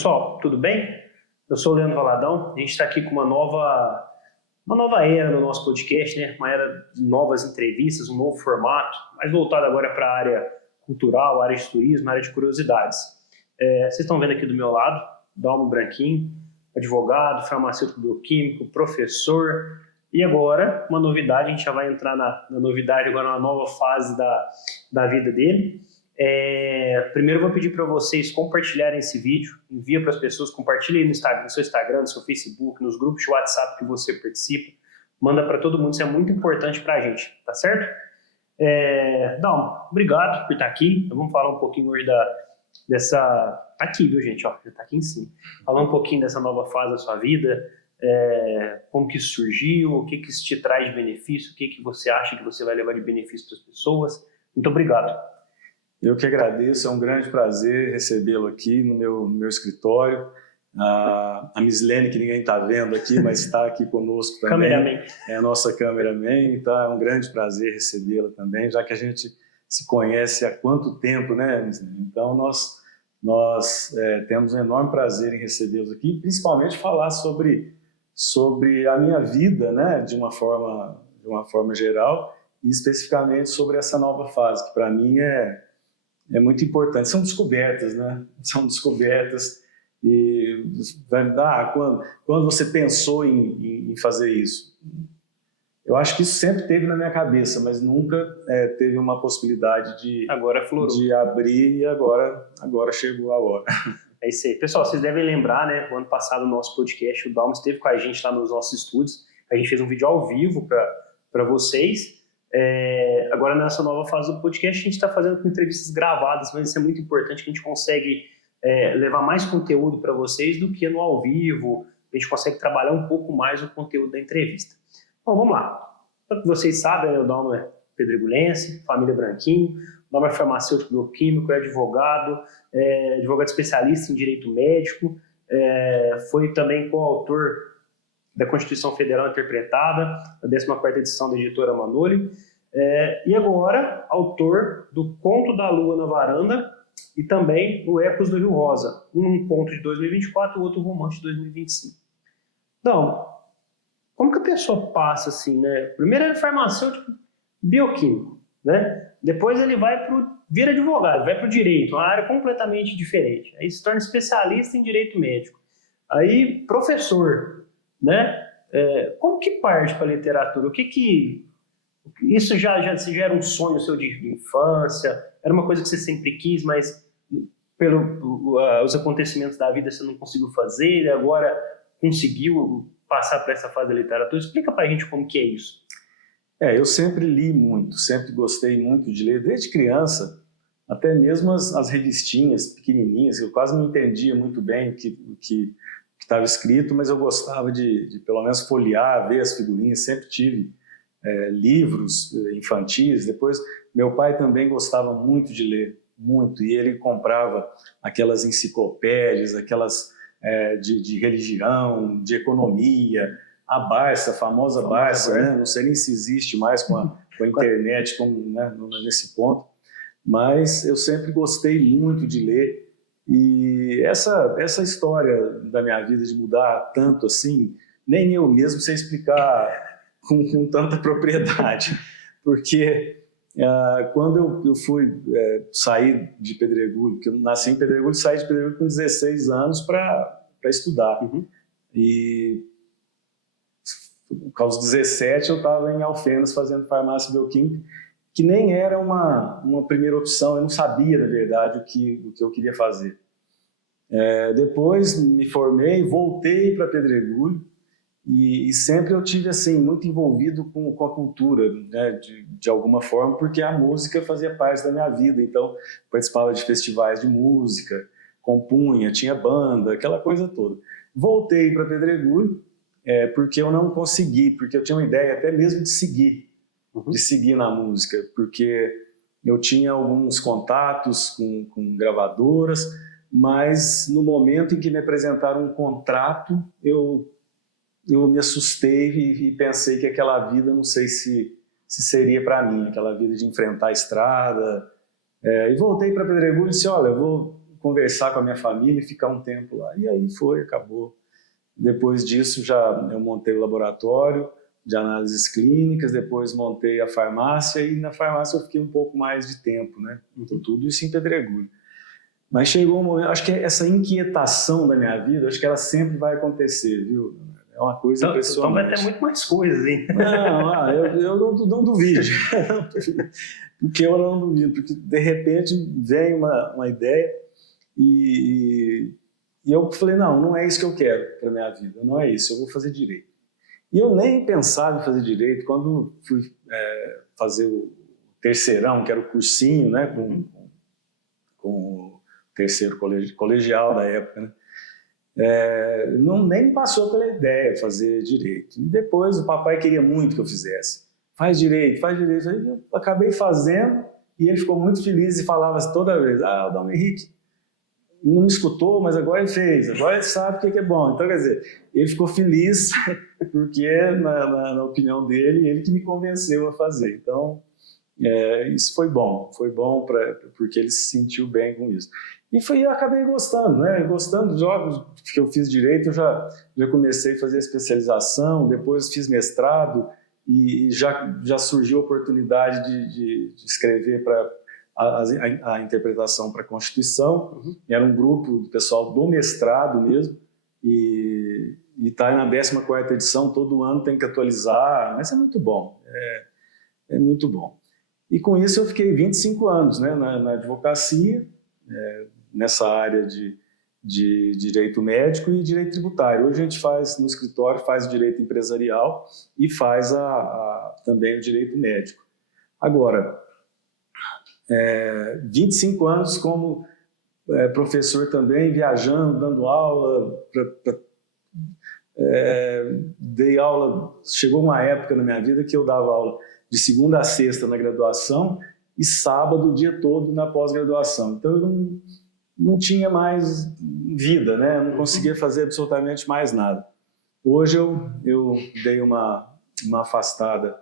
Pessoal, tudo bem? Eu sou o Leandro Valadão, a gente está aqui com uma nova era no nosso podcast, né? Uma era de novas entrevistas, um novo formato, mais voltado agora para a área cultural, área de turismo, área de curiosidades. Vocês estão vendo aqui do meu lado, Dalmo Branquinho, advogado, farmacêutico bioquímico, professor, e agora, uma novidade, a gente já vai entrar na novidade agora, na nova fase da vida dele. Primeiro eu vou pedir para vocês compartilharem esse vídeo, envia para as pessoas, compartilhem no Instagram, no seu Instagram, no seu Facebook, nos grupos de WhatsApp que você participa, manda para todo mundo, isso é muito importante para a gente, tá certo? Dalmo, obrigado por estar aqui, vamos falar um pouquinho hoje dessa... Tá aqui, viu, gente? Ó, já tá aqui em cima. Falar um pouquinho dessa nova fase da sua vida, como que isso surgiu, o que isso te traz de benefício, o que você acha que você vai levar de benefício para as pessoas. Muito obrigado. Eu que agradeço, é um grande prazer recebê-lo aqui no meu escritório. A Mislene, que ninguém está vendo aqui, mas está aqui conosco também. Cameraman. É a nossa cameraman, então é um grande prazer recebê-la também, já que a gente se conhece há quanto tempo, né, Mislene? Então nós temos um enorme prazer em recebê-los aqui, principalmente falar sobre a minha vida, né, de uma forma geral, e especificamente sobre essa nova fase, que para mim é muito importante. São descobertas, né? São descobertas e vai me dar quando você pensou em fazer isso. Eu acho que isso sempre teve na minha cabeça, mas nunca teve uma possibilidade de abrir, e agora chegou a hora. É isso aí. Pessoal, vocês devem lembrar, né? O ano passado, no nosso podcast, o Dalmo esteve com a gente lá nos nossos estúdios. A gente fez um vídeo ao vivo para vocês. Agora, nessa nova fase do podcast, a gente está fazendo com entrevistas gravadas, mas isso é muito importante, que a gente consegue levar mais conteúdo para vocês do que no ao vivo. A gente consegue trabalhar um pouco mais o conteúdo da entrevista. Bom, vamos lá. Para que vocês sabem, o Dalmo é pedregulense, família Branquinho. O Dalmo é farmacêutico bioquímico, é advogado especialista em direito médico, foi também coautor da Constituição Federal Interpretada, a 14ª edição da editora Manoli, e agora autor do Conto da Lua na Varanda e também do Ecos do Rio Rosa, um conto de 2024 e outro romance de 2025. Então, como que a pessoa passa assim, né? Primeiro ele é farmacêutico bioquímico, né? Depois ele vira advogado, vai para o direito, uma área completamente diferente. Aí se torna especialista em direito médico. Aí professor, né? Como que parte para a literatura? Isso já era um sonho seu de infância? Era uma coisa que você sempre quis, mas pelos acontecimentos da vida você não conseguiu fazer, e agora conseguiu passar para essa fase da literatura? Explica para a gente como que é isso. Eu sempre li muito, sempre gostei muito de ler, desde criança, até mesmo as revistinhas pequenininhas, eu quase não entendia muito bem o que estava escrito, mas eu gostava de pelo menos folhear, ver as figurinhas, sempre tive livros infantis. Depois, meu pai também gostava muito de ler, muito, e ele comprava aquelas enciclopédias, aquelas de religião, de economia, a Barça, a famosa Barça, né? Não sei nem se existe mais com a internet né, nesse ponto, mas eu sempre gostei muito de ler. E essa história da minha vida de mudar tanto assim, nem eu mesmo sei explicar com tanta propriedade, porque quando eu fui sair de Pedregulho, que eu nasci em Pedregulho, saí de Pedregulho com 16 anos para estudar. Uhum. E aos 17 eu estava em Alfenas fazendo farmácia bioquímica, que nem era uma primeira opção, eu não sabia, na verdade, o que eu queria fazer. Depois me formei, voltei para Pedregulho, e sempre eu tive assim, muito envolvido com a cultura, né, de alguma forma, porque a música fazia parte da minha vida, então participava de festivais de música, compunha, tinha banda, aquela coisa toda. Voltei para Pedregulho, porque eu não consegui, porque eu tinha uma ideia até mesmo de seguir na música, porque eu tinha alguns contatos com gravadoras, mas no momento em que me apresentaram um contrato, eu me assustei e pensei que aquela vida, não sei se seria para mim, aquela vida de enfrentar a estrada. E voltei para Pedregulho e disse, olha, eu vou conversar com a minha família e ficar um tempo lá. E aí acabou. Depois disso, eu montei o laboratório de análises clínicas, depois montei a farmácia, e na farmácia eu fiquei um pouco mais de tempo, né? Tudo isso em Pedregulho. Mas chegou um momento, acho que essa inquietação da minha vida, acho que ela sempre vai acontecer, viu? É uma coisa impressionante. Então vai ter muito mais coisas, hein? Não, eu não duvido. Porque eu não duvido, porque de repente vem uma ideia e eu falei, não é isso que eu quero para minha vida, não é isso, eu vou fazer direito. E eu nem pensava em fazer direito quando fui fazer o terceirão, que era o cursinho, né, com o terceiro colegial da época, né? Nem me passou pela ideia fazer direito. E depois o papai queria muito que eu fizesse. Faz direito. Aí eu acabei fazendo e ele ficou muito feliz e falava toda vez, o Dom Henrique não me escutou, mas agora ele fez, agora ele sabe o que é bom. Então, quer dizer, ele ficou feliz porque, na opinião dele, ele que me convenceu a fazer. Então, isso foi bom porque ele se sentiu bem com isso. E eu acabei gostando, né? Gostando dos jogos que eu fiz direito, eu já comecei a fazer especialização, depois fiz mestrado e já surgiu a oportunidade de escrever para a interpretação para a Constituição. Era um grupo do pessoal do mestrado mesmo, e está na 14ª edição, todo ano tem que atualizar, mas é muito bom, é muito bom. E com isso eu fiquei 25 anos, né, na advocacia, nessa área de direito médico e direito tributário. Hoje a gente faz, no escritório, faz o direito empresarial e faz também o direito médico. Agora, 25 anos como professor também, viajando, dando aula, dei aula, chegou uma época na minha vida que eu dava aula de segunda a sexta na graduação e sábado o dia todo na pós-graduação. Então eu não tinha mais vida, né? Eu não conseguia fazer absolutamente mais nada. Hoje eu dei uma afastada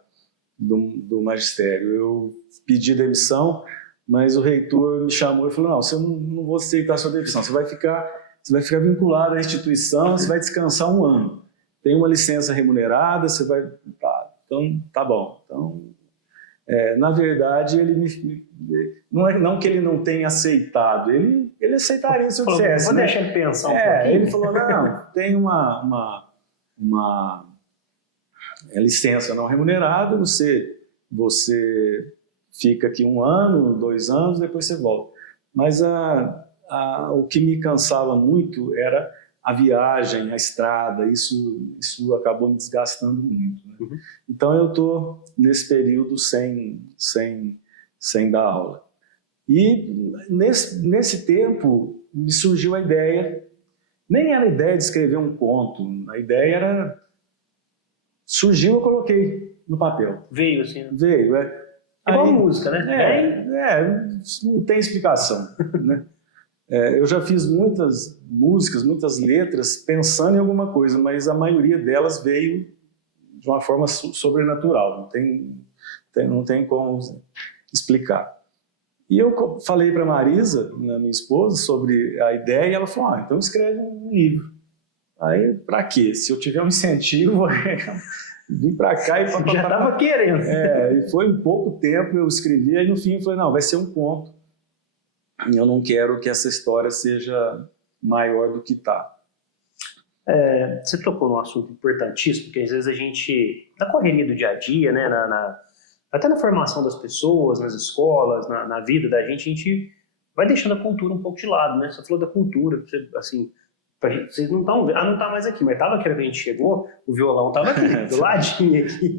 do magistério. Eu pedi demissão, mas o reitor me chamou e falou, não vou aceitar a sua demissão, você vai ficar vinculado à instituição, você vai descansar 1 ano. Tem uma licença remunerada, você vai... Então, tá bom. Então, na verdade, ele não que ele não tenha aceitado, ele aceitaria se eu dissesse. Vou deixar ele pensar um pouquinho. Ele falou, tem uma licença não remunerada, você fica aqui 1 ano, 2 anos, depois você volta. Mas o que me cansava muito era a viagem, a estrada, isso acabou me desgastando muito, né? Então eu estou nesse período sem dar aula. E nesse tempo me surgiu a ideia, nem era a ideia de escrever um conto, a ideia era... Surgiu, eu coloquei no papel. Veio assim. Veio, igual a música, né? Não tem explicação, né? Eu já fiz muitas músicas, muitas letras pensando em alguma coisa, mas a maioria delas veio de uma forma sobrenatural, não tem como explicar. E eu falei para a Marisa, minha esposa, sobre a ideia, e ela falou, então escreve um livro. Aí, para quê? Se eu tiver um incentivo, vim para cá e... Já estava querendo. E foi em pouco tempo, eu escrevi, aí no fim eu falei, vai ser um conto. Eu não quero que essa história seja maior do que está. Você tocou num assunto importantíssimo, porque às vezes a gente, na correria do dia a dia, né, até na formação das pessoas, nas escolas, na vida da gente, a gente vai deixando a cultura um pouco de lado, né? Você falou da cultura, assim... Vocês não estão vendo, não está mais aqui, mas estava aqui quando a gente chegou, o violão estava aqui, do ladinho aqui.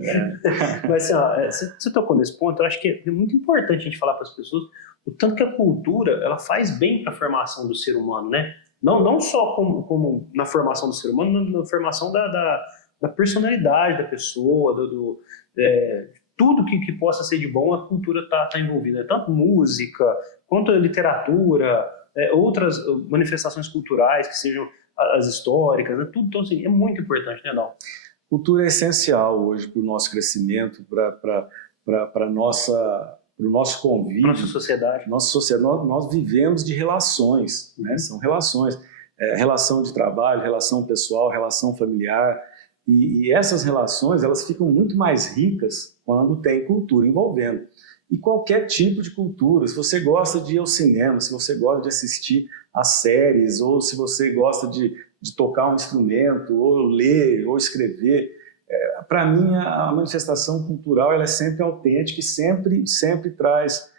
Mas assim, você tocou nesse ponto, eu acho que é muito importante a gente falar para as pessoas o tanto que a cultura ela faz bem para a formação do ser humano, né? Não só como na formação do ser humano, na formação da personalidade da pessoa, tudo que possa ser de bom, a cultura está envolvida, tanto música, quanto literatura, outras manifestações culturais, que sejam as históricas, né? Tudo então, assim, é muito importante, né, Dal? Cultura é essencial hoje para o nosso crescimento, para o nosso convívio. Nossa sociedade. Nós vivemos de relações, né? São relações. Relação de trabalho, relação pessoal, relação familiar. E essas relações, elas ficam muito mais ricas quando tem cultura envolvendo. E qualquer tipo de cultura, se você gosta de ir ao cinema, se você gosta de assistir a séries, ou se você gosta de tocar um instrumento, ou ler, ou escrever, para mim a manifestação cultural ela é sempre autêntica e sempre traz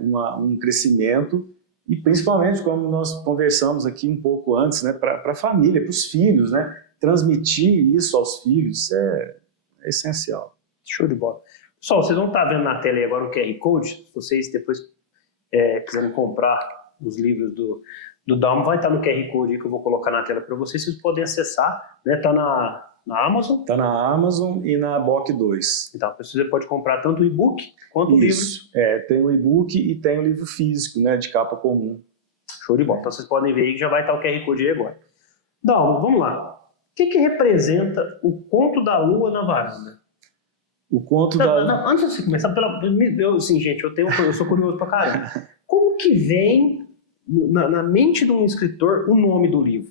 um crescimento, e principalmente, como nós conversamos aqui um pouco antes, né, para a família, para os filhos, né, transmitir isso aos filhos é essencial. Show de bola. Pessoal, vocês vão estar vendo na tela aí agora o QR Code. Se vocês depois quiserem comprar os livros do Dalmo, vai estar no QR Code aí que eu vou colocar na tela para vocês. Vocês podem acessar, né? Está na Amazon? Está na Amazon e na BOK2. Então, você pode comprar tanto o e-book quanto o livro. Tem o e-book e tem o livro físico, né, de capa comum. Show de bola. Então, vocês podem ver aí que já vai estar o QR Code aí agora. Dalmo, vamos lá. O que representa o Conto da Lua na Varanda? O conto da... Antes de começar, assim, gente, eu sou curioso pra caramba. Como que vem na mente de um escritor o nome do livro?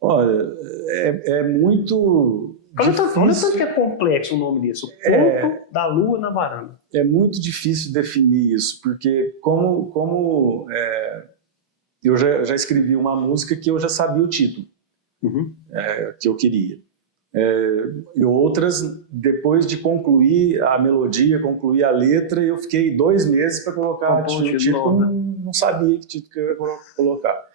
Olha, é muito difícil. Olha tanto que é complexo o nome disso. O Conto da Lua na Varanda. É muito difícil definir isso, porque eu já escrevi uma música que eu já sabia o título, que eu queria. E outras, depois de concluir a melodia, concluir a letra, eu fiquei 2 meses para colocar o título, não sabia que título que eu ia colocar.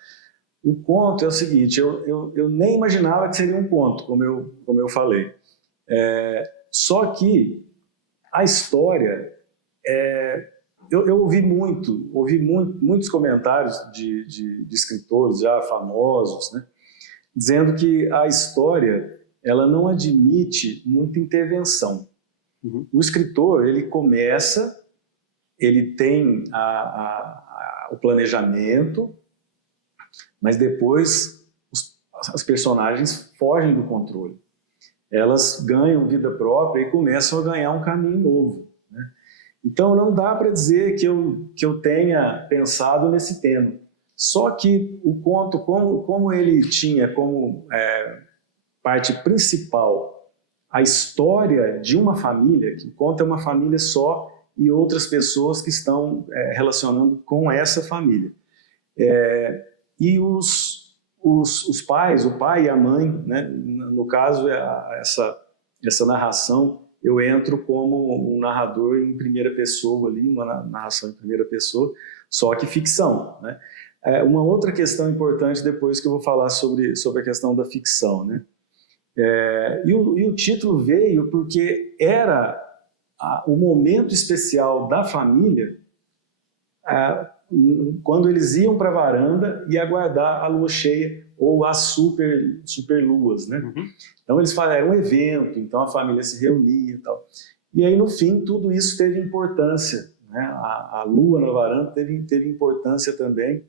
O conto é o seguinte, eu nem imaginava que seria um conto, como eu falei. Só que a história, eu ouvi muitos comentários de escritores já famosos, né, dizendo que a história ela não admite muita intervenção. O escritor, ele começa, ele tem o planejamento, mas depois as personagens fogem do controle. Elas ganham vida própria e começam a ganhar um caminho novo, né? Então não dá para dizer que eu tenha pensado nesse tema. Só que o conto, como ele tinha como parte principal a história de uma família, que conta uma família só e outras pessoas que estão relacionando com essa família. E os pais, o pai e a mãe, né, no caso, essa narração, eu entro como um narrador em primeira pessoa, ali, uma narração em primeira pessoa, só que ficção, né? Uma outra questão importante depois que eu vou falar sobre a questão da ficção, né? E o título veio porque era o momento especial da família quando eles iam para a varanda e aguardar a lua cheia ou as super luas, né? Então eles falaram, era um evento, então a família se reunia e tal. E aí no fim tudo isso teve importância, né? A lua na varanda teve importância também,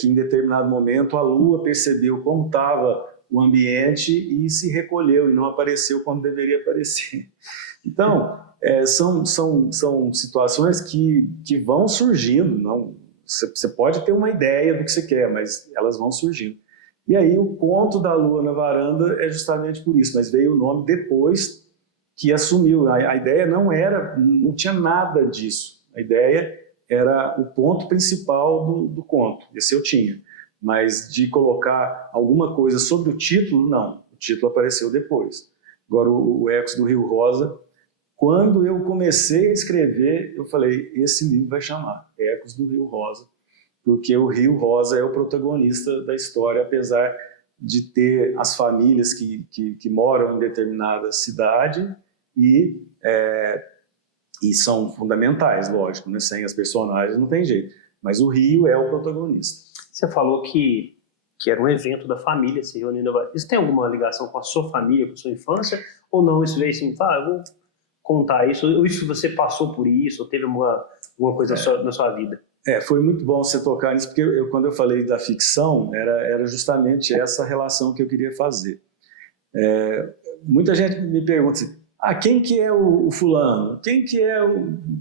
que em determinado momento a lua percebeu como estava o ambiente e se recolheu e não apareceu quando deveria aparecer. Então, são situações que vão surgindo. Não, você pode ter uma ideia do que você quer, mas elas vão surgindo. E aí o Conto da Lua na Varanda é justamente por isso, mas veio o nome depois que assumiu. A ideia não tinha nada disso. A ideia era o ponto principal do conto, esse eu tinha. Mas de colocar alguma coisa sobre o título, não. O título apareceu depois. Agora, o Ecos do Rio Rosa, quando eu comecei a escrever, eu falei, esse livro vai chamar Ecos do Rio Rosa, porque o Rio Rosa é o protagonista da história, apesar de ter as famílias que moram em determinada cidade e são fundamentais, lógico, né? Sem as personagens não tem jeito. Mas o Rio é o protagonista. Você falou que era um evento da família se reunindo. Isso tem alguma ligação com a sua família, com a sua infância? Ou não? Isso veio assim, eu vou contar isso. Ou isso você passou por isso, ou teve alguma coisa na sua vida? Foi muito bom você tocar nisso, porque quando eu falei da ficção, era justamente essa relação que eu queria fazer. Muita gente me pergunta assim, quem que é o fulano? Quem que é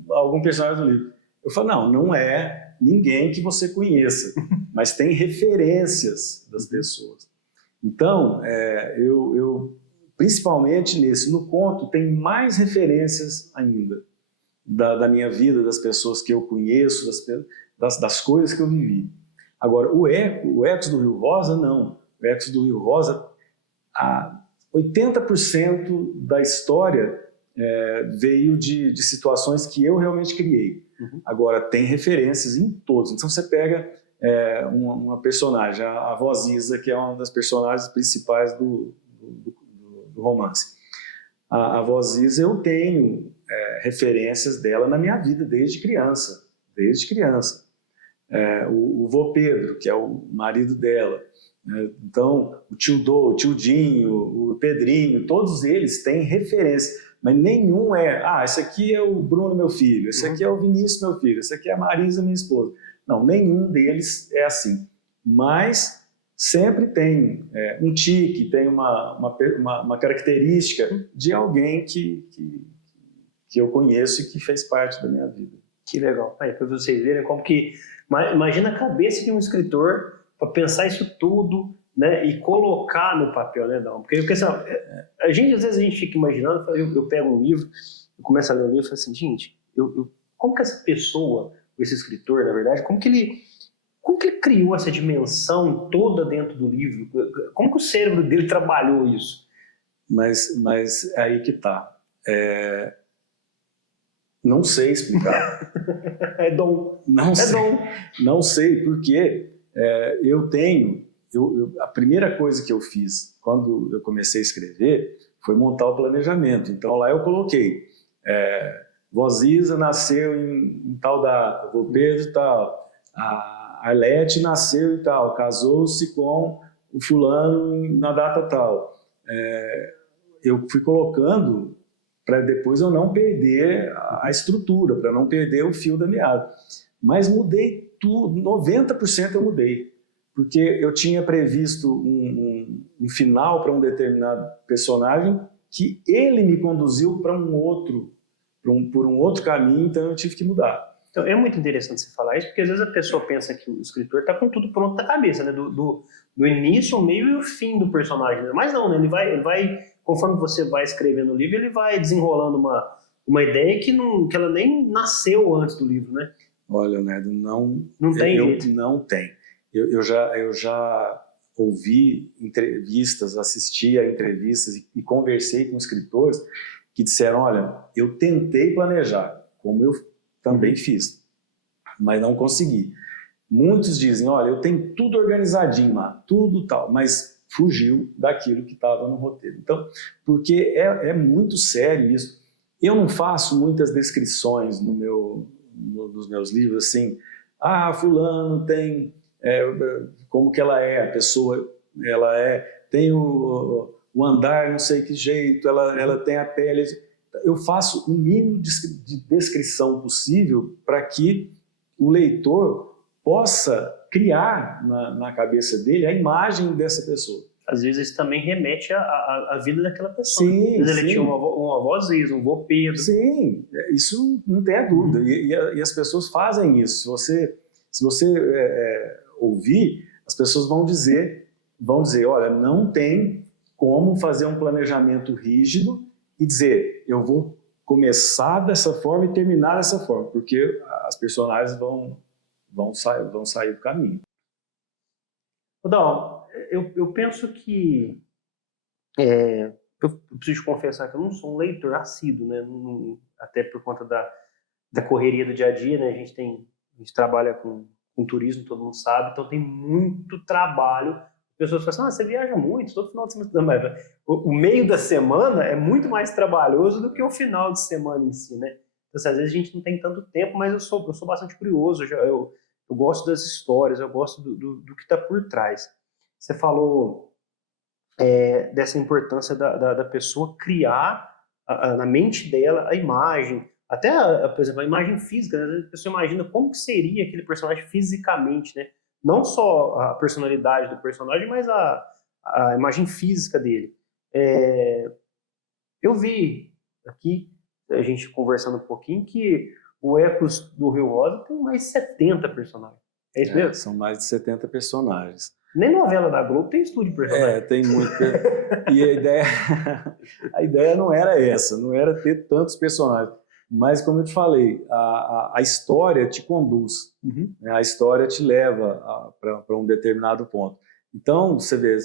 algum personagem do livro? Eu falo, não é ninguém que você conheça, mas tem referências das pessoas. Então, eu principalmente no conto, tem mais referências ainda da minha vida, das pessoas que eu conheço, das coisas que eu vivi. Agora, o Ecos do Rio Rosa, não. O Ecos do Rio Rosa, 80% da história veio de situações que eu realmente criei. Agora, tem referências em todos. Então, você pega uma personagem, a Voz Isa, que é uma das personagens principais do romance. A Voz Isa, eu tenho referências dela na minha vida desde criança. O vô Pedro, que é o marido dela. Então, o tio Dô, o tio Dinho, o Pedrinho, todos eles têm referência, mas nenhum esse aqui é o Bruno, meu filho, esse aqui é o Vinícius, meu filho, esse aqui é a Marisa, minha esposa. Não, nenhum deles é assim. Mas sempre tem um tique, tem uma característica de alguém que eu conheço e que fez parte da minha vida. Que legal. Aí, para vocês verem como que... Imagina a cabeça de um escritor para pensar isso tudo, né, e colocar no papel, né, Dom? Porque assim, às vezes a gente fica imaginando, eu pego um livro, eu começo a ler o livro e falo assim, gente, como que essa pessoa, esse escritor, na verdade, como que ele criou essa dimensão toda dentro do livro? Como que o cérebro dele trabalhou isso? Mas aí que tá. Não sei explicar. É dom. Não sei, porque a primeira coisa que eu fiz quando eu comecei a escrever foi montar o planejamento. Então lá eu coloquei, Voz Isa nasceu em tal data, o Pedro tal, a Arlete nasceu e tal, casou-se com o fulano na data tal. Eu fui colocando para depois eu não perder a estrutura, para não perder o fio da meada. Mas mudei tudo, 90% eu mudei, porque eu tinha previsto um final para um determinado personagem que ele me conduziu para por um outro caminho, então eu tive que mudar. Então, é muito interessante você falar isso, porque às vezes a pessoa pensa que o escritor está com tudo pronto na cabeça, né? Do início, o meio e o fim do personagem. Né? Mas não, né? Ele vai, conforme você vai escrevendo o livro, ele vai desenrolando uma ideia que ela nem nasceu antes do livro, né? Olha, Leonardo, não tem jeito. Não tem. Eu já ouvi entrevistas, assisti a entrevistas e conversei com escritores que disseram, olha, eu tentei planejar, como eu também fiz, mas não consegui. Muitos dizem, olha, eu tenho tudo organizadinho lá, tudo tal, mas fugiu daquilo que estava no roteiro. Então, porque é muito sério isso. Eu não faço muitas descrições nos meus livros, assim, fulano tem, como que ela é, a pessoa, tem o andar não sei que jeito, ela tem a pele... Eu faço o mínimo de descrição possível para que o leitor possa criar na cabeça dele a imagem dessa pessoa. Às vezes isso também remete à vida daquela pessoa. Sim, às vezes ele tinha uma voz Isa, um vô Pedro. Sim, isso não tem a dúvida. E as pessoas fazem isso. Se você ouvir, as pessoas vão dizer, olha, não tem como fazer um planejamento rígido e dizer, eu vou começar dessa forma e terminar dessa forma, porque as personagens vão sair do caminho. Dom, eu penso que... eu preciso confessar que eu não sou um leitor assíduo, né? Até por conta da correria do dia a dia, né? A gente trabalha com turismo, todo mundo sabe, então tem muito trabalho. Pessoas falam assim, você viaja muito, todo final de semana. Não, mas o meio da semana é muito mais trabalhoso do que o final de semana em si, né? Então, assim, às vezes a gente não tem tanto tempo, mas eu sou bastante curioso, eu gosto das histórias, eu gosto do que está por trás. Você falou dessa importância da pessoa criar na mente dela a imagem, até, por exemplo, a imagem física, né? A pessoa imagina como que seria aquele personagem fisicamente, né? Não só a personalidade do personagem, mas a imagem física dele. Eu vi aqui, a gente conversando um pouquinho, que o Ecos do Rio Rosa tem mais de 70 personagens. É isso mesmo? São mais de 70 personagens. Nem novela da Globo tem estúdio de personagem. Tem muita. E a ideia não era essa, não era ter tantos personagens. Mas, como eu te falei, a história te conduz, né? A história te leva para um determinado ponto. Então, você vê,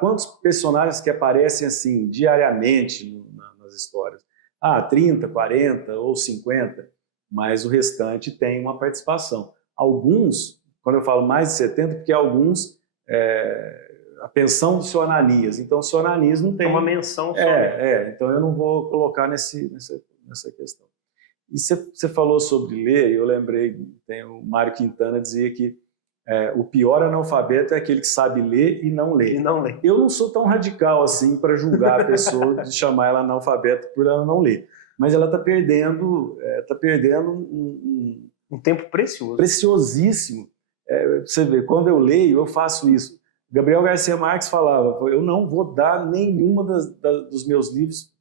quantos personagens que aparecem assim diariamente nas histórias? 30, 40 ou 50, mas o restante tem uma participação. Alguns, quando eu falo mais de 70, porque alguns, a pensão do Sr. Ananias. Então, o Sr. Ananias não tem... uma menção só. Então eu não vou colocar nessa questão. E você falou sobre ler, eu lembrei, tem o Mário Quintana dizia que o pior analfabeto é aquele que sabe ler e não lê. Eu não sou tão radical assim para julgar a pessoa de chamar ela analfabeto por ela não ler. Mas ela está perdendo, um tempo precioso. Preciosíssimo. Você vê, quando eu leio, eu faço isso. Gabriel Garcia Marques falava, eu não vou dar nenhuma dos meus livros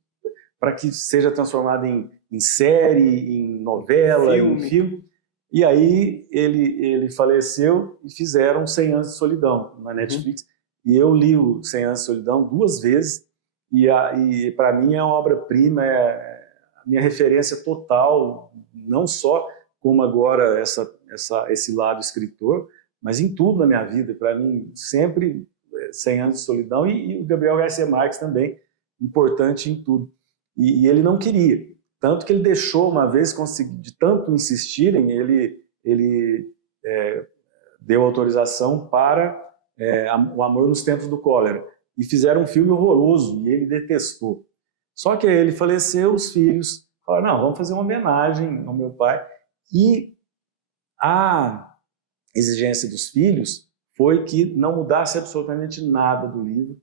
para que seja transformado em série, em novela, em filme. E aí ele faleceu e fizeram 100 Anos de Solidão na Netflix. E eu li o 100 Anos de Solidão 2 vezes e para mim é uma obra-prima, é a minha referência total, não só como agora esse lado escritor, mas em tudo na minha vida. Para mim, sempre 100 Anos de Solidão e o Gabriel Garcia Marques também, importante em tudo. E ele não queria. Tanto que ele deixou uma vez, de tanto insistirem, ele deu autorização para O Amor nos Tempos do Cólera. E fizeram um filme horroroso, e ele detestou. Só que aí ele faleceu, os filhos falaram, não, vamos fazer uma homenagem ao meu pai. E a exigência dos filhos foi que não mudasse absolutamente nada do livro.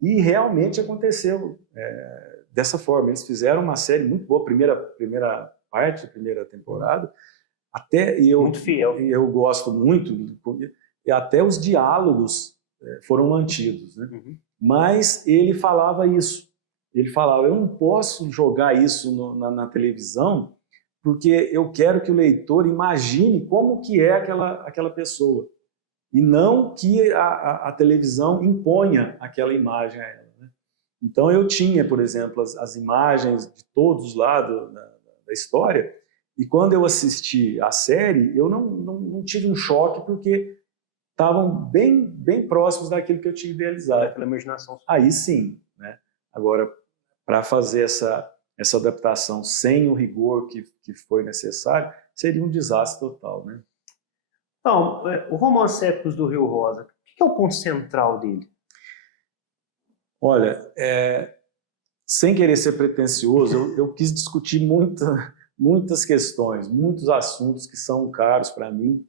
E realmente aconteceu dessa forma. Eles fizeram uma série muito boa, primeira parte, primeira temporada. Muito fiel. Eu gosto muito, e até os diálogos foram mantidos, né? Mas ele falava isso. Ele falava, eu não posso jogar isso na televisão, porque eu quero que o leitor imagine como que é aquela pessoa, e não que a televisão imponha aquela imagem a ela, né? Então eu tinha, por exemplo, as imagens de todos os lados da história, e quando eu assisti a série, eu não tive um choque, porque estavam bem próximos daquilo que eu tinha idealizado. Daquela imaginação. Aí sim, né? Agora, para fazer essa adaptação sem o rigor que foi necessário, seria um desastre total, né? Então, o Romance Épicos do Rio Rosa, o que é o ponto central dele? Olha, sem querer ser pretensioso, eu quis discutir muitas questões, muitos assuntos que são caros para mim,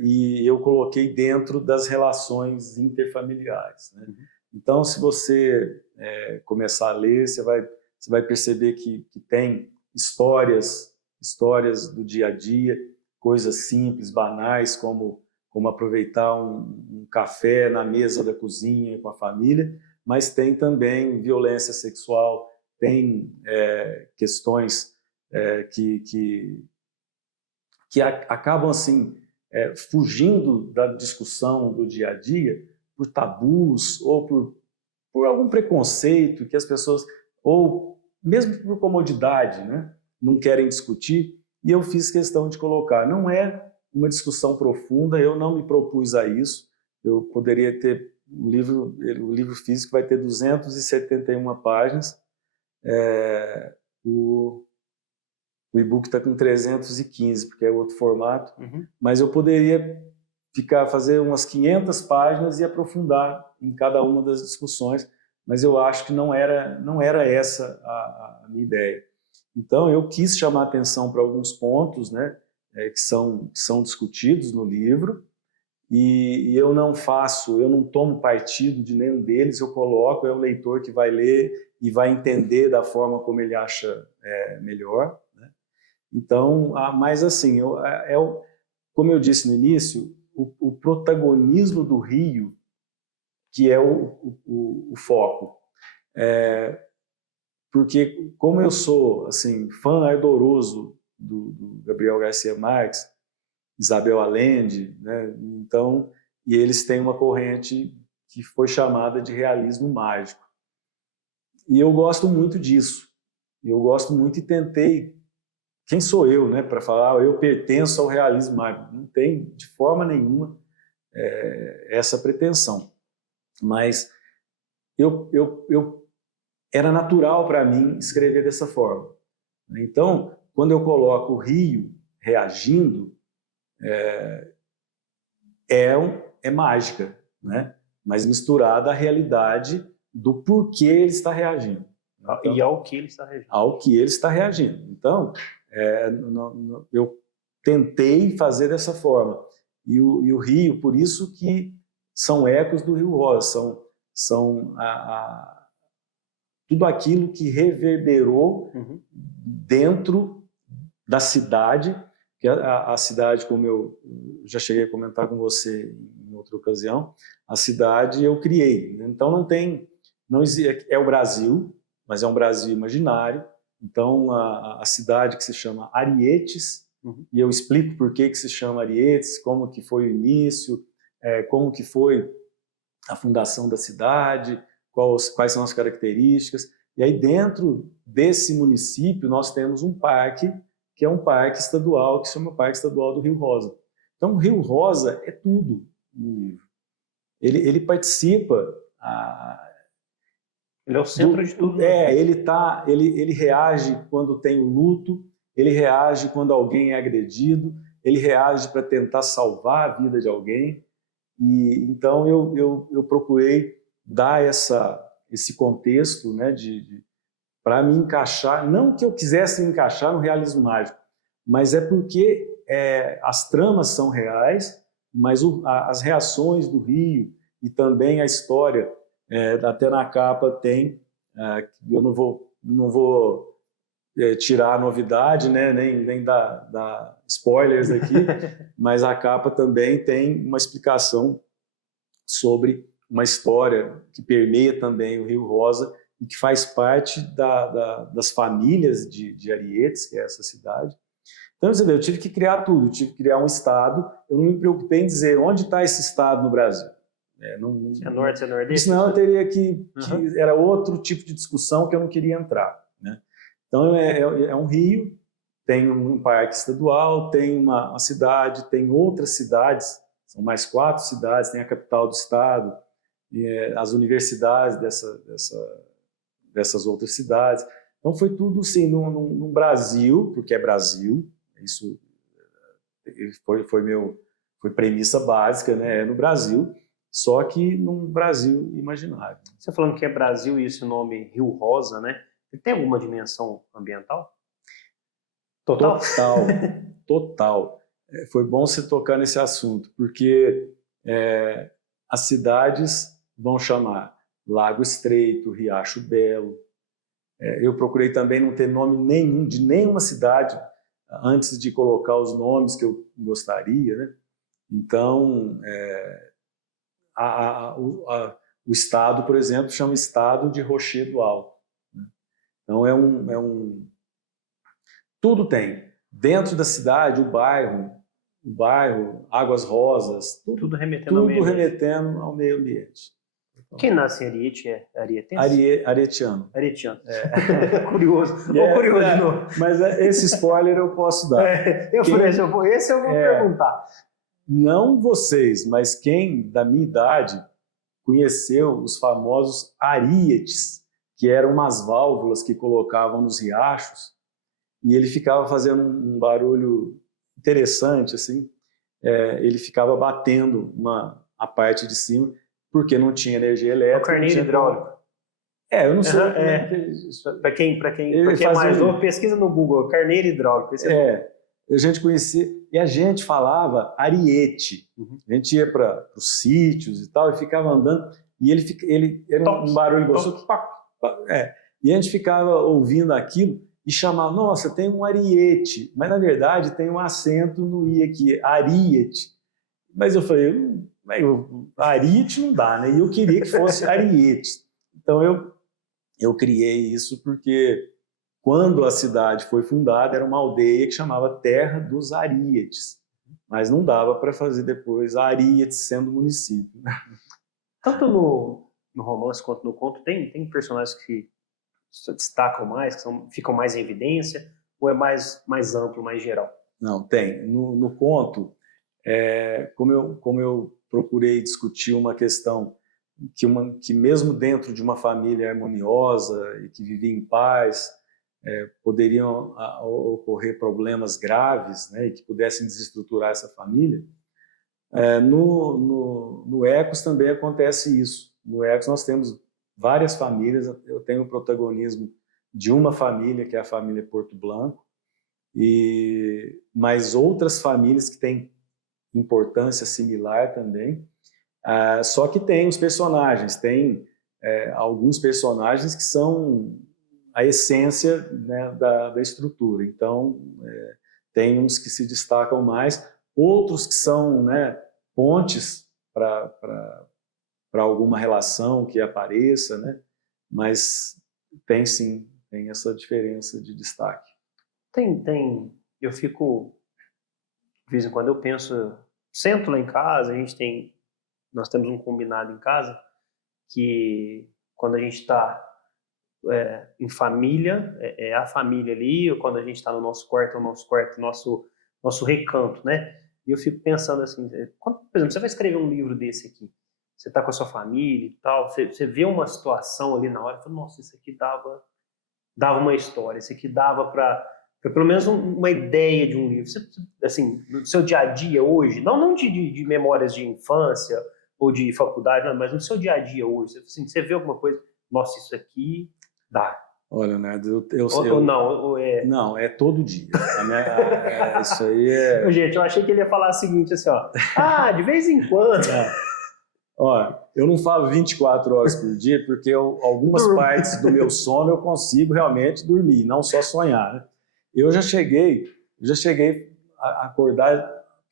e eu coloquei dentro das relações interfamiliares, né? Então, se você começar a ler, você vai perceber que tem histórias do dia a dia, coisas simples, banais, como aproveitar um café na mesa da cozinha com a família, mas tem também violência sexual, tem questões que acabam assim fugindo da discussão do dia a dia por tabus ou por algum preconceito que as pessoas, ou mesmo por comodidade, né, não querem discutir. E eu fiz questão de colocar. Não é uma discussão profunda, eu não me propus a isso. Eu poderia ter o livro físico vai ter 271 páginas, o e-book está com 315, porque é outro formato, mas eu poderia fazer umas 500 páginas e aprofundar em cada uma das discussões, mas eu acho que não era essa a minha ideia. Então eu quis chamar atenção para alguns pontos, né, que são discutidos no livro, e eu não tomo partido de nenhum deles, eu coloco, é o leitor que vai ler e vai entender da forma como ele acha melhor, né? Então, mas assim, como eu disse no início, o protagonismo do Rio, que é o foco. porque como eu sou assim, fã ardoroso do Gabriel Garcia Marques, Isabel Allende, né? Então, e eles têm uma corrente que foi chamada de realismo mágico. E eu gosto muito disso. Eu gosto muito e tentei. Quem sou eu, né, para falar eu pertenço ao realismo mágico? Não tem de forma nenhuma essa pretensão. Mas era natural para mim escrever dessa forma. Então, quando eu coloco o rio reagindo, é mágica, né? Mas misturada à realidade do porquê ele está reagindo. Então, e ao que ele está reagindo. Ao que ele está reagindo. Então, eu tentei fazer dessa forma. E o rio, por isso que são ecos do Rio Rosa, são tudo aquilo que reverberou dentro da cidade, que a cidade, como eu já cheguei a comentar com você em outra ocasião, a cidade eu criei. Então não existe, é o Brasil, mas é um Brasil imaginário. Então a cidade que se chama Arietes, e eu explico por que se chama Arietes, como que foi o início, como que foi a fundação da cidade, quais são as características. E aí dentro desse município nós temos um parque, que é um parque estadual, que se chama Parque Estadual do Rio Rosa. Então o Rio Rosa é tudo no livro. Ele participa... Ele é o centro de tudo. Ele reage quando tem o luto, ele reage quando alguém é agredido, ele reage para tentar salvar a vida de alguém. E então eu procurei dar esse contexto, né, para me encaixar, não que eu quisesse me encaixar no realismo mágico, mas é porque as tramas são reais, mas as reações do rio e também a história, até na capa tem, eu não vou tirar a novidade, né, nem dar spoilers aqui, mas a capa também tem uma explicação sobre uma história que permeia também o Rio Rosa e que faz parte das famílias de Arietes, que é essa cidade. Então, você vê, eu tive que criar tudo, eu tive que criar um estado, eu não me preocupei em dizer onde está esse estado no Brasil. É norte, é nordeste? Senão eu teria que era outro tipo de discussão que eu não queria entrar, né? Então é um rio, tem um parque estadual, tem uma cidade, tem outras cidades, são mais 4 cidades, tem a capital do estado, as universidades dessas outras cidades. Então foi tudo assim, no Brasil, porque é Brasil, isso foi premissa básica, né? É no Brasil, só que num Brasil imaginário. Você falando que é Brasil e esse nome Rio Rosa, né? Tem alguma dimensão ambiental? Total? Total. Foi bom você tocar nesse assunto, porque as cidades vão chamar Lago Estreito, Riacho Belo. Eu procurei também não ter nome nenhum de nenhuma cidade antes de colocar os nomes que eu gostaria, né? Então, o estado, por exemplo, chama Estado de Rochedo Alto. Né? Então, tudo tem. Dentro da cidade, o bairro, Águas Rosas, tudo remetendo ao meio ambiente. Quem nasce em Ariete é arietense? Aretiano. Aretiano. Curioso. Curioso de novo. Mas esse spoiler eu posso dar. Esse eu vou perguntar. Não vocês, mas quem da minha idade conheceu os famosos arietes, que eram umas válvulas que colocavam nos riachos, e ele ficava fazendo um barulho interessante, assim. Ele ficava batendo a parte de cima, porque não tinha energia elétrica. O carneiro hidráulico. Eu não sei. Para quem é mais novo, pesquisa no Google, carneiro hidráulico. A gente conhecia, e a gente falava ariete. A gente ia para os sítios e tal, e ficava andando, e ele era um barulho gostoso. E a gente ficava ouvindo aquilo e chamava, nossa, tem um ariete, mas na verdade tem um acento no i aqui, ariete. Mas eu falei, ariete não dá, né? E eu queria que fosse ariete. Então eu criei isso porque quando a cidade foi fundada era uma aldeia que chamava Terra dos Aríetes, mas não dava para fazer depois Aríetes sendo município. Tanto no romance quanto no conto, tem personagens que se destacam mais, que ficam mais em evidência, ou é mais amplo, mais geral? Não, tem. No conto, como eu procurei discutir uma questão que mesmo dentro de uma família harmoniosa e que vivia em paz, poderiam ocorrer problemas graves, né, e que pudessem desestruturar essa família. No Ecos também acontece isso. No Ecos nós temos várias famílias, eu tenho o protagonismo de uma família, que é a família Porto Blanco, mas outras famílias que têm importância similar também. Só que tem os personagens, tem alguns personagens que são a essência, né, da estrutura. Então, tem uns que se destacam mais, outros que são, né, pontes para alguma relação que apareça, né? Mas tem sim, tem essa diferença de destaque. Eu fico, de vez em quando eu penso, sento lá em casa, nós temos um combinado em casa, que quando a gente está em família, é a família ali, ou quando a gente está no nosso quarto, é o nosso quarto, nosso recanto, né? E eu fico pensando assim, por exemplo, você vai escrever um livro desse aqui, você está com a sua família e tal, você vê uma situação ali na hora, e fala, nossa, isso aqui dava uma história, isso aqui dava para pelo menos uma ideia de um livro. Assim, no seu dia a dia hoje, não de memórias de infância ou de faculdade, não, mas no seu dia a dia hoje, assim, você vê alguma coisa, nossa, isso aqui dá. Olha, Leonardo, Ou não, Não, é todo dia. Isso aí é... Gente, eu achei que ele ia falar o seguinte, assim, ó, de vez em quando... Olha, eu não falo 24 horas por dia, porque algumas partes do meu sono eu consigo realmente dormir, não só sonhar, né? Eu já cheguei a acordar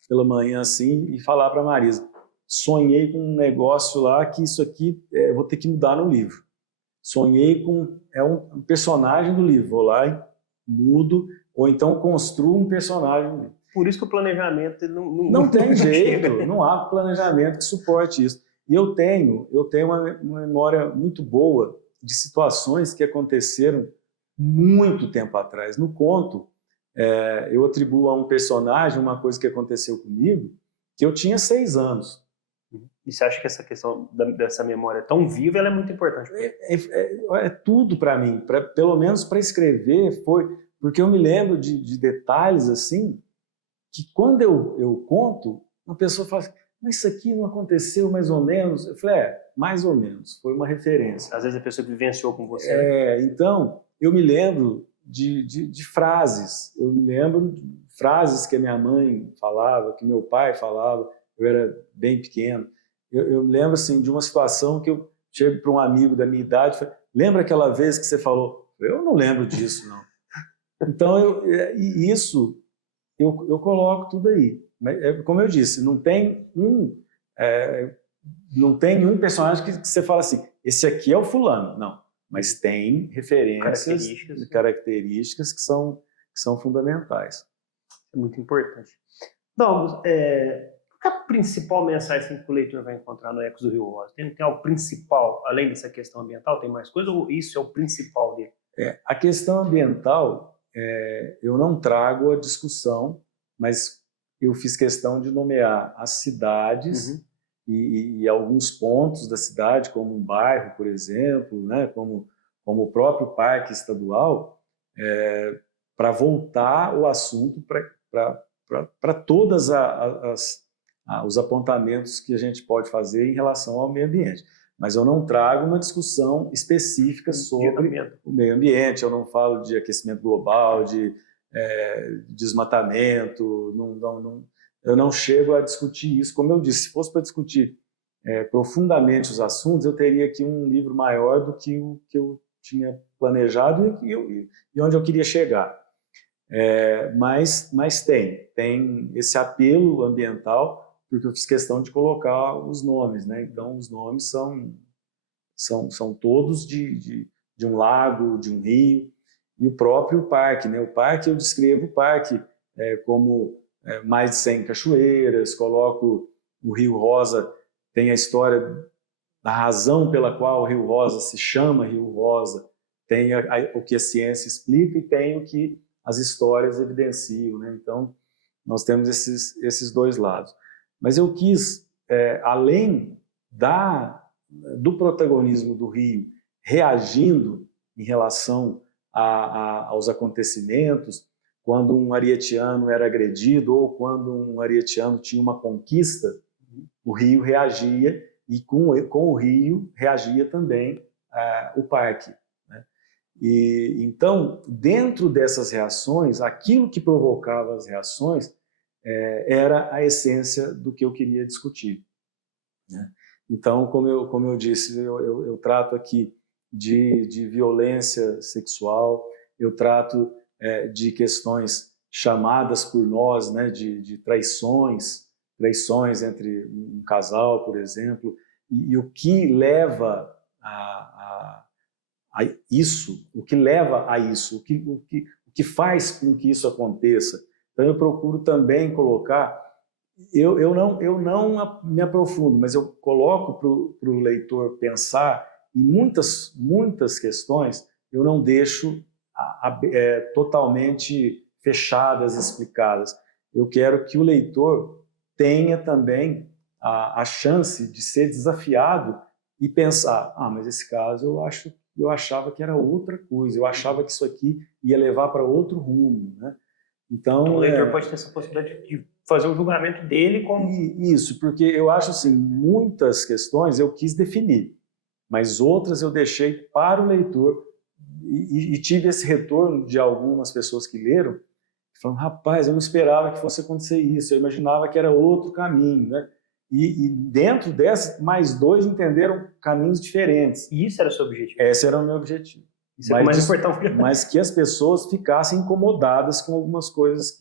pela manhã assim e falar para a Marisa, sonhei com um negócio lá que isso aqui eu vou ter que mudar no livro. Sonhei com um personagem do livro, vou lá e mudo, ou então construo um personagem do livro. Por isso que o planejamento não tem jeito, não há planejamento que suporte isso. E eu tenho uma memória muito boa de situações que aconteceram muito tempo atrás. No conto, eu atribuo a um personagem uma coisa que aconteceu comigo, que eu tinha 6 anos. E você acha que essa questão dessa memória tão viva, ela é muito importante? É tudo para mim, pelo menos para escrever, porque eu me lembro de detalhes assim, que quando eu conto, uma pessoa fala assim, mas isso aqui não aconteceu mais ou menos? Eu falei, mais ou menos, foi uma referência. Às vezes a pessoa vivenciou com você. Né? Então, eu me lembro de frases, eu me lembro de frases que a minha mãe falava, que meu pai falava, eu era bem pequeno. Eu me lembro assim, de uma situação que eu chego para um amigo da minha idade e falo, lembra aquela vez que você falou? Eu não lembro disso, não. Então, isso eu coloco tudo aí. Como eu disse, não tem um personagem que você fala assim, esse aqui é o fulano. Não, mas tem referências, características que são fundamentais. É muito importante. Não, qual é a principal mensagem que o leitor vai encontrar no Ecos do Rio Rosa? Tem algo principal, além dessa questão ambiental, tem mais coisa ou isso é o principal dele? A questão ambiental, eu não trago a discussão, mas eu fiz questão de nomear as cidades e alguns pontos da cidade, como um bairro, por exemplo, né, como o próprio parque estadual, para voltar o assunto para todos os apontamentos que a gente pode fazer em relação ao meio ambiente. Mas eu não trago uma discussão específica sobre o meio ambiente, eu não falo de aquecimento global, de desmatamento, eu não chego a discutir isso. Como eu disse, se fosse para discutir profundamente os assuntos, eu teria aqui um livro maior do que o que eu tinha planejado e onde eu queria chegar. Mas tem esse apelo ambiental, porque eu fiz questão de colocar os nomes, né? Então, os nomes são todos de de um lago, de um rio, e o próprio parque, né? O parque, eu descrevo o parque como mais de 100 cachoeiras, coloco o Rio Rosa, tem a história da razão pela qual o Rio Rosa se chama Rio Rosa, tem o que a ciência explica e tem o que as histórias evidenciam, né? Então, nós temos esses dois lados. Mas eu quis, além do protagonismo do rio reagindo em relação aos acontecimentos, quando um arietiano era agredido ou quando um arietiano tinha uma conquista, o rio reagia e com o rio reagia também o parque, né? E então, dentro dessas reações, aquilo que provocava as reações era a essência do que eu queria discutir, né? Então, como eu disse, eu trato aqui de violência sexual, eu trato de questões chamadas por nós, né, de traições entre um casal, por exemplo, e o que leva a isso, o que leva a isso, o que faz com que isso aconteça. Então eu procuro também colocar, eu não me aprofundo, mas eu coloco para o leitor pensar em muitas questões, eu não deixo totalmente fechadas, explicadas. Eu quero que o leitor tenha também a chance de ser desafiado e pensar, mas esse caso eu achava que era outra coisa, eu achava que isso aqui ia levar para outro rumo, né? Então, o leitor pode ter essa possibilidade de fazer o julgamento dele como... Isso, porque eu acho assim, muitas questões eu quis definir, mas outras eu deixei para o leitor e tive esse retorno de algumas pessoas que leram, falando, rapaz, eu não esperava que fosse acontecer isso, eu imaginava que era outro caminho, né? E dentro dessa, mais dois entenderam caminhos diferentes. E isso era o seu objetivo? Esse era o meu objetivo. Isso é o mais importante. Mas que as pessoas ficassem incomodadas com algumas coisas,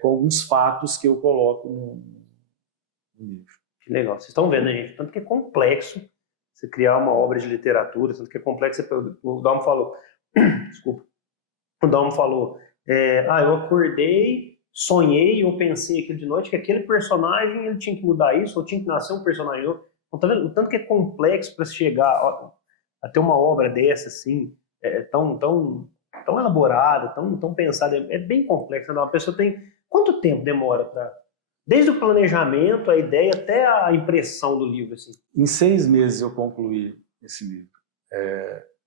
com alguns fatos que eu coloco no livro. Que legal. Vocês estão vendo, né, gente? Tanto que é complexo você criar uma obra de literatura, tanto que é complexo. O Dalmo falou, desculpa, o Dalmo falou, eu acordei, sonhei, eu pensei aquilo de noite, que aquele personagem ele tinha que mudar isso, ou tinha que nascer um personagem novo. Então, tá vendo? O tanto que é complexo para se chegar a ter uma obra dessa, assim, tão elaborada, tão pensada, é bem complexo. Né? Uma pessoa tem... Quanto tempo demora para... Desde o planejamento, a ideia, até a impressão do livro, assim? Em 6 meses eu concluí esse livro.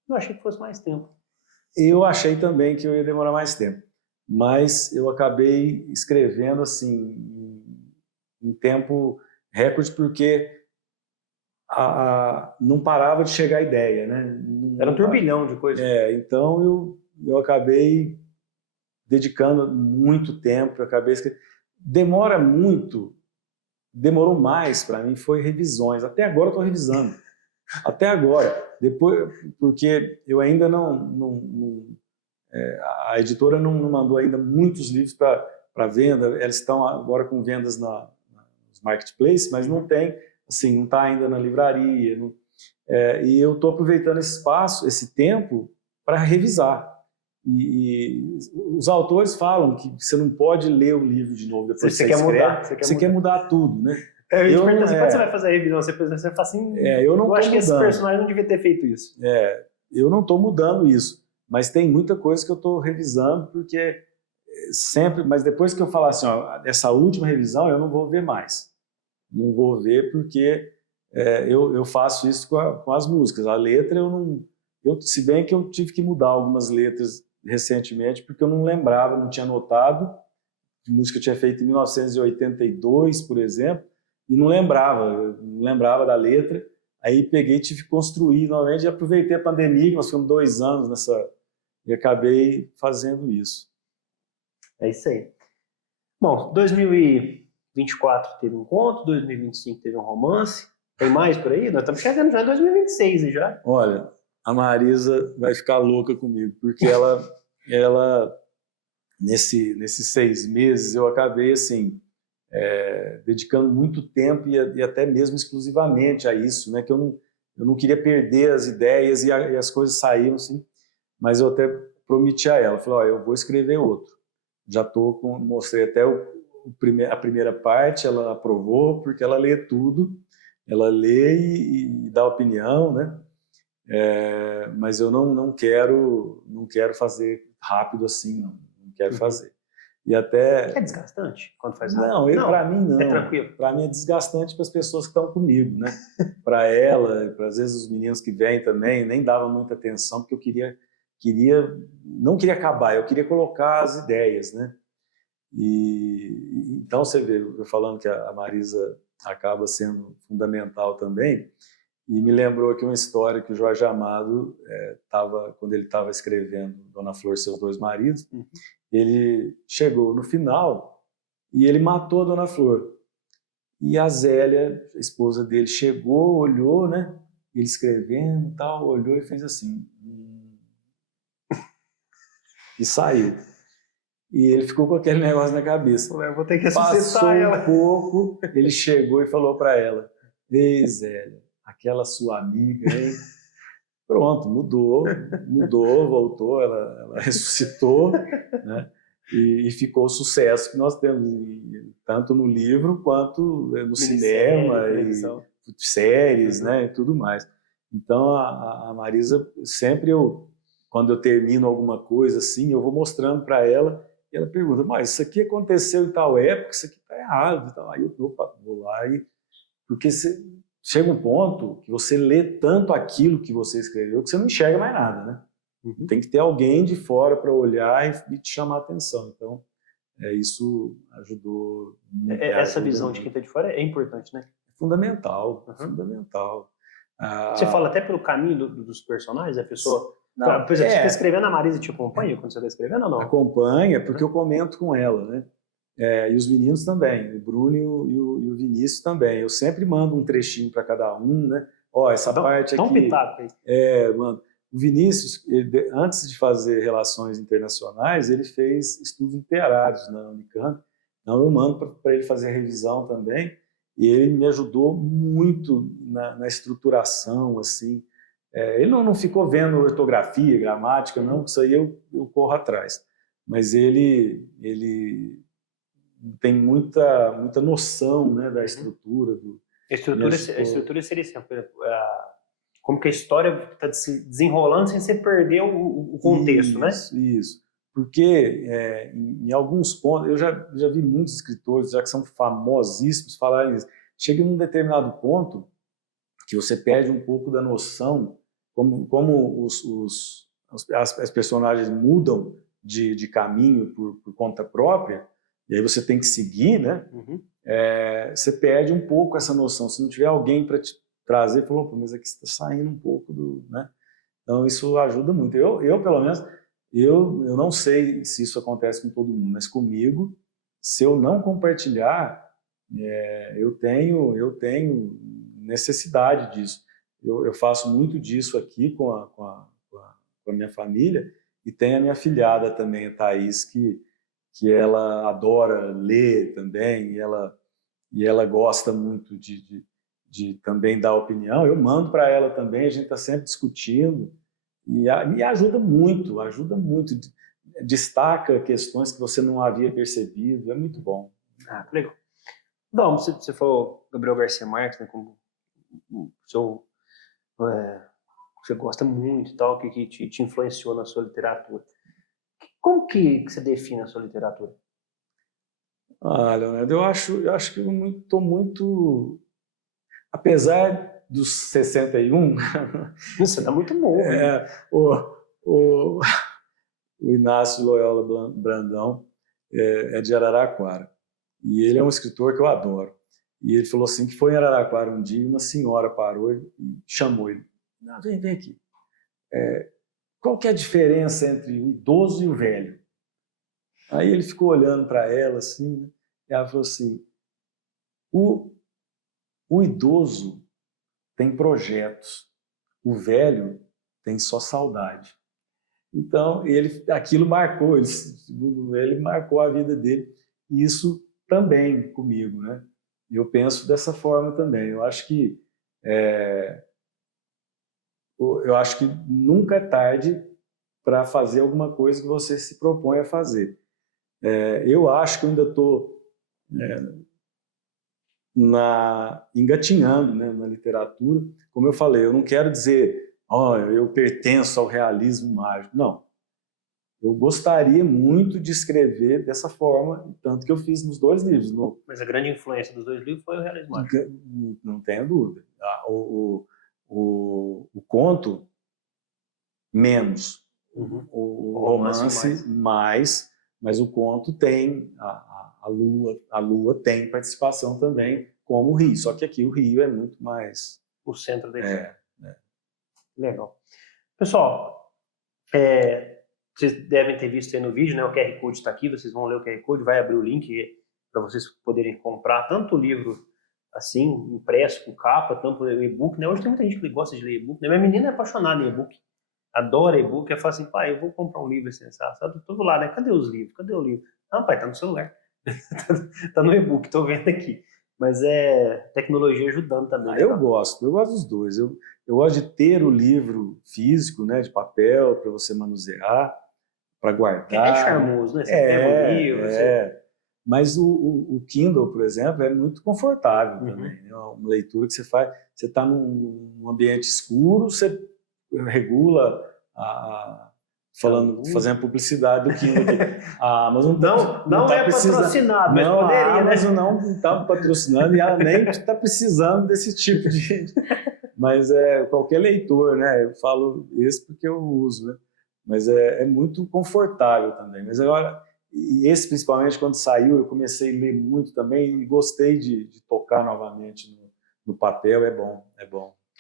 Eu achei que fosse mais tempo. Eu achei também que eu ia demorar mais tempo, mas eu acabei escrevendo assim em tempo recorde porque não parava de chegar a ideia, né? Era um turbilhão de coisas. Então eu acabei dedicando muito tempo, demorou mais para mim, foi revisões. Até agora eu estou revisando. Até agora. Depois, porque eu ainda a editora não mandou ainda muitos livros para venda. Elas estão agora com vendas nos marketplaces, mas não tem, assim, não está ainda na livraria. E eu estou aproveitando esse espaço, esse tempo, para revisar. E os autores falam que você não pode ler o livro de novo depois você que quer escreve, mudar. Você quer mudar tudo, né? Eu te pergunto assim, quando você vai fazer a revisão, você fala assim, eu acho que esse personagem não devia ter feito isso. Eu não estou mudando isso, mas tem muita coisa que eu estou revisando, porque sempre, mas depois que eu falar assim, essa última revisão eu não vou ver mais. Não vou ver porque eu faço isso com as músicas. A letra se bem que eu tive que mudar algumas letras recentemente, porque eu não lembrava, não tinha notado. A música eu tinha feito em 1982, por exemplo, e não lembrava da letra. Aí peguei e tive que construir novamente, e aproveitei a pandemia, que nós ficamos 2 anos e acabei fazendo isso. É isso aí. Bom, 2024 teve um conto, 2025 teve um romance. Tem mais por aí? Nós estamos chegando já em 2026 já. Olha, a Marisa vai ficar louca comigo, porque ela nesses 6 meses eu acabei assim dedicando muito tempo e até mesmo exclusivamente a isso, né? Que eu eu não queria perder as ideias e as coisas saíam assim, mas eu até prometi a ela, falei, eu vou escrever outro. Já mostrei até a primeira parte, ela aprovou, porque ela lê tudo, ela lê e dá opinião, né? Mas eu não quero fazer rápido assim, não quero fazer. E até... É desgastante quando faz rápido? Não, para mim não. É tranquilo? Para mim é desgastante para as pessoas que estão comigo, né? Para ela, para às vezes os meninos que vêm também, nem dava muita atenção, porque eu não queria acabar, eu queria colocar as ideias, né? E então você vê, eu falando que a Marisa acaba sendo fundamental também, e me lembrou aqui uma história que o Jorge Amado quando ele estava escrevendo Dona Flor e Seus Dois Maridos, ele chegou no final e ele matou a Dona Flor. E a Zélia, a esposa dele, chegou, olhou, né? Ele escrevendo e tal, olhou e fez assim. E saiu. E ele ficou com aquele negócio na cabeça. Eu vou ter que Passou ela. um pouco, ele chegou e falou para ela, ei, Zélia, aquela sua amiga, hein? Pronto, mudou, voltou, ela ressuscitou, né? E ficou o sucesso que nós temos, tanto no livro quanto no cinema, e séries, né, e tudo mais. Então, a Marisa, sempre quando eu termino alguma coisa assim, eu vou mostrando para ela, e ela pergunta, mas isso aqui aconteceu em tal época, isso aqui está errado. Então, aí eu vou lá, porque chega um ponto que você lê tanto aquilo que você escreveu que você não enxerga mais nada, né? Tem que ter alguém de fora para olhar e te chamar a atenção. Então, isso ajudou. Essa visão de quem está de fora é importante, né? Fundamental, fundamental. Você fala até pelo caminho dos personagens, a pessoa... Não, por exemplo, você está escrevendo, a Marisa te acompanha quando você está escrevendo ou não? Acompanha, porque eu comento com ela, né? E os meninos também, o Bruno e o Vinícius também. Eu sempre mando um trechinho para cada um, né? Essa parte aqui... Dá um pitaco aí. Mano. O Vinícius, antes de fazer relações internacionais, ele fez estudos literários na Unicamp. Então eu mando para ele fazer a revisão também. E ele me ajudou muito na estruturação, assim. Ele não ficou vendo ortografia, gramática, não, isso aí eu corro atrás. Mas ele tem muita noção, né, da estrutura. A estrutura seria assim, como que a história está se desenrolando sem você perder o contexto, né? Isso. Porque em alguns pontos, eu já vi muitos escritores, já que são famosíssimos, falarem isso. Chega num determinado ponto que você perde um pouco da noção, como as personagens mudam de caminho por conta própria, e aí você tem que seguir, né? Você perde um pouco essa noção. Se não tiver alguém para te trazer, falou, mas aqui está saindo um pouco do... né? Então isso ajuda muito. Eu pelo menos, eu não sei se isso acontece com todo mundo, mas comigo, se eu não compartilhar, eu tenho necessidade disso. Eu faço muito disso aqui com a minha família, e tem a minha filhada também, a Thaís, que ela adora ler também, e ela gosta muito de também dar opinião. Eu mando para ela também, a gente está sempre discutindo, e ajuda muito, destaca questões que você não havia percebido, é muito bom. Que legal. Não, você falou Gabriel Garcia Marques, né, como você gosta muito e tal, que te influenciou na sua literatura. Como que você define a sua literatura? Leonardo, eu acho que eu estou muito... Apesar dos 61... Você está muito novo. O Inácio Loyola Brandão é de Araraquara. E ele é um escritor que eu adoro. E ele falou assim, que foi em Araraquara um dia, e uma senhora parou e chamou ele. Vem aqui. Qual que é a diferença entre o idoso e o velho? Aí ele ficou olhando para ela assim, né? E ela falou assim, o idoso tem projetos, o velho tem só saudade. Então, aquilo marcou, ele marcou a vida dele. E isso também comigo, né? Eu penso dessa forma também. Eu acho que eu acho que nunca é tarde para fazer alguma coisa que você se propõe a fazer. Eu acho que eu ainda estou engatinhando, né, na literatura. Como eu falei, eu não quero dizer, eu pertenço ao realismo mágico. Não. Eu gostaria muito de escrever dessa forma, tanto que eu fiz nos 2 livros. Mas a grande influência dos 2 livros foi o realismo mágico. Não tenho dúvida. O conto, menos. Uhum. O romance, mais. Mas o conto tem, a lua tem participação também, como o Rio. Só que aqui o Rio é muito mais... O centro da história. Legal. Pessoal, vocês devem ter visto aí no vídeo, né? O QR Code está aqui, vocês vão ler o QR Code, vai abrir o link para vocês poderem comprar tanto o livro assim, impresso, com capa, tanto o e-book, né? Hoje tem muita gente que gosta de ler e-book, né? Minha menina é apaixonada em e-book, adora e-book, ela fala assim, pai, eu vou comprar um livro assim, sabe? Todo lado, né? Cadê os livros? Cadê o livro? Não, pai, tá no celular. Tá no e-book, tô vendo aqui. Mas tecnologia ajudando também. Eu gosto dos dois. Eu gosto de ter o livro físico, né, de papel, para você manusear, para guardar. É charmoso, né? Você pega o livro. Mas o Kindle, por exemplo, é muito confortável também. É uma leitura que você faz. Você está num ambiente escuro, você regula fazendo publicidade do Kindle aqui. A Amazon não tá é patrocinado, mas poderia, a Amazon não está patrocinando e ela nem está precisando desse tipo de... Mas qualquer leitor, né? Eu falo isso porque eu uso, né? Mas é muito confortável também. Mas agora, e esse principalmente quando saiu, eu comecei a ler muito também e gostei de tocar novamente no papel, é bom.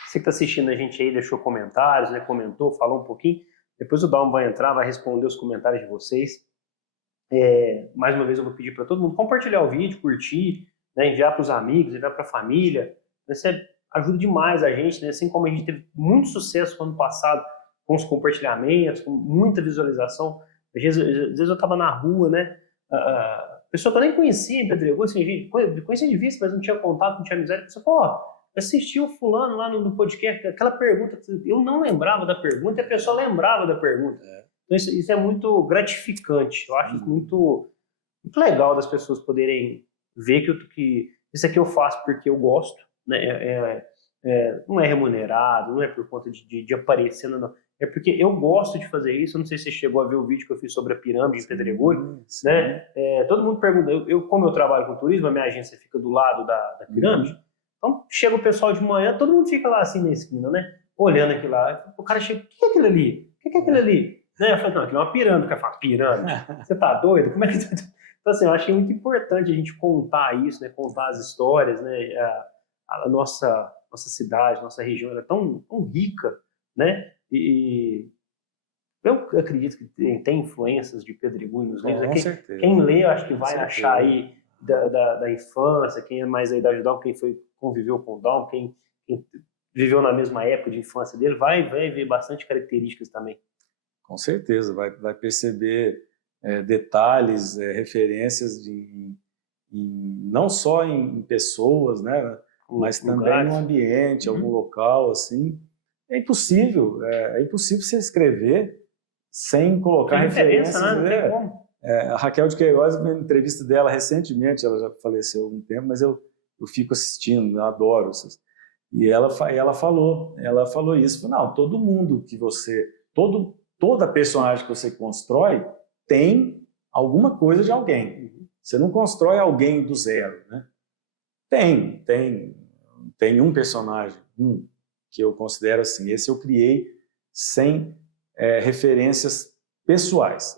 Você que está assistindo a gente aí, deixou comentários, né? Comentou, falou um pouquinho. Depois o Dalmo vai entrar, vai responder os comentários de vocês. Mais uma vez eu vou pedir para todo mundo compartilhar o vídeo, curtir, né? Enviar para os amigos, enviar para a família. Isso ajuda demais a gente, né? Assim como a gente teve muito sucesso no ano passado com os compartilhamentos, com muita visualização. Às vezes eu estava na rua, né? Pessoa que eu nem conhecia em Pedregulho, assim, gente, conhecia de vista, mas não tinha contato, não tinha amizade. A pessoa falou, assistiu o fulano lá no podcast, aquela pergunta, eu não lembrava da pergunta e a pessoa lembrava da pergunta. Então isso é muito gratificante. Eu acho muito legal das pessoas poderem ver que isso aqui eu faço porque eu gosto, né? Não é remunerado, não é por conta de aparecer, não. É porque eu gosto de fazer isso. Eu não sei se você chegou a ver o vídeo que eu fiz sobre a pirâmide em Pedregulho, né? Todo mundo pergunta, como eu trabalho com turismo, a minha agência fica do lado da pirâmide, então chega o pessoal de manhã, todo mundo fica lá assim na esquina, né? Olhando aquilo lá, o cara chega, o que é aquilo ali? O que é aquilo ali? Né? Eu falei, não, aquilo é uma pirâmide. O cara fala, pirâmide? Você tá doido? Como é que... Então assim, eu achei muito importante a gente contar isso, né? Contar as histórias, né? A nossa cidade, nossa região, ela é tão rica, né? E eu acredito que tem influências de Pedregulho nos livros. Com certeza. Quem lê, eu acho que vai achar aí da infância, quem é mais aí da Dalmo, quem conviveu com o Dalmo, quem viveu na mesma época de infância dele, vai ver bastante características também. Com certeza, vai perceber detalhes, referências não só em pessoas, né, mas também no ambiente, algum local, assim. É impossível você escrever sem colocar referências. Né? Não tem como. A Raquel de Queiroz, na entrevista dela recentemente, ela já faleceu há algum tempo, mas eu fico assistindo, eu adoro essas. E ela falou isso. Não, todo mundo que toda personagem que você constrói tem alguma coisa de alguém. Você não constrói alguém do zero, né? Tem um personagem, que eu considero assim, esse eu criei sem referências pessoais.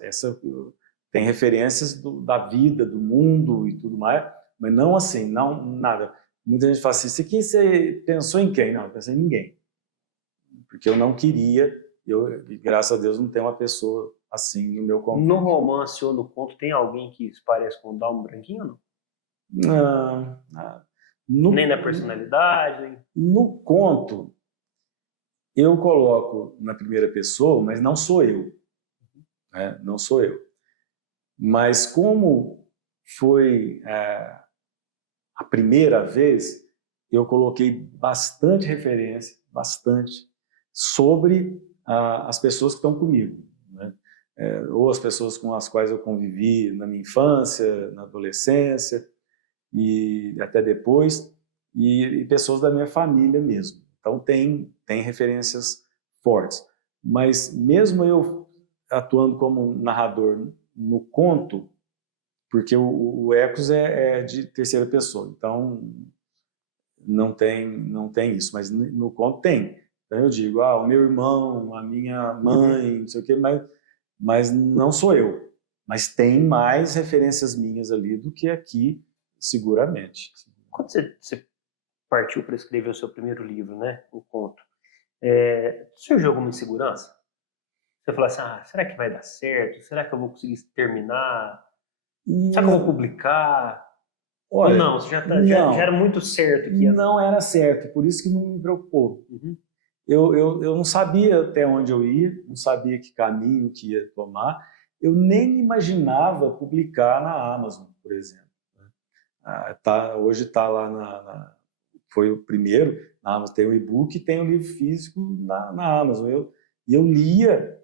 Tem referências da vida, do mundo e tudo mais, mas não assim, nada. Muita gente fala assim, isso aqui você pensou em quem? Não, eu pensei em ninguém. Porque eu não queria, e graças a Deus não tem uma pessoa assim no meu conto. No romance ou no conto tem alguém que se parece com o Dalmo Branquinho ou não? Não. Nem na personalidade? No conto, eu coloco na primeira pessoa, mas não sou eu. Né? Não sou eu. Mas como foi a primeira vez, eu coloquei bastante referência, bastante. sobre as pessoas que estão comigo, né? Ou as pessoas com as quais eu convivi na minha infância, na adolescência e até depois, e pessoas da minha família mesmo. Então tem referências fortes. Mas mesmo eu atuando como narrador no conto, porque o Ecos é de terceira pessoa, então não tem isso, mas no conto tem. Então eu digo, o meu irmão, a minha mãe, não sei o quê, mas não sou eu. Mas tem mais referências minhas ali do que aqui, seguramente. Quando você partiu para escrever o seu primeiro livro, né, o conto, surgiu alguma insegurança? Você falou assim, será que vai dar certo? Será que eu vou conseguir terminar? Será que eu vou publicar? Olha, ou não? Você já era muito certo que ia... Não era certo, por isso que não me preocupou. Eu não sabia até onde eu ia, não sabia que caminho que ia tomar. Eu nem imaginava publicar na Amazon, por exemplo. Hoje está lá foi o primeiro, na Amazon tem o e-book e tem o livro físico na Amazon. Eu lia,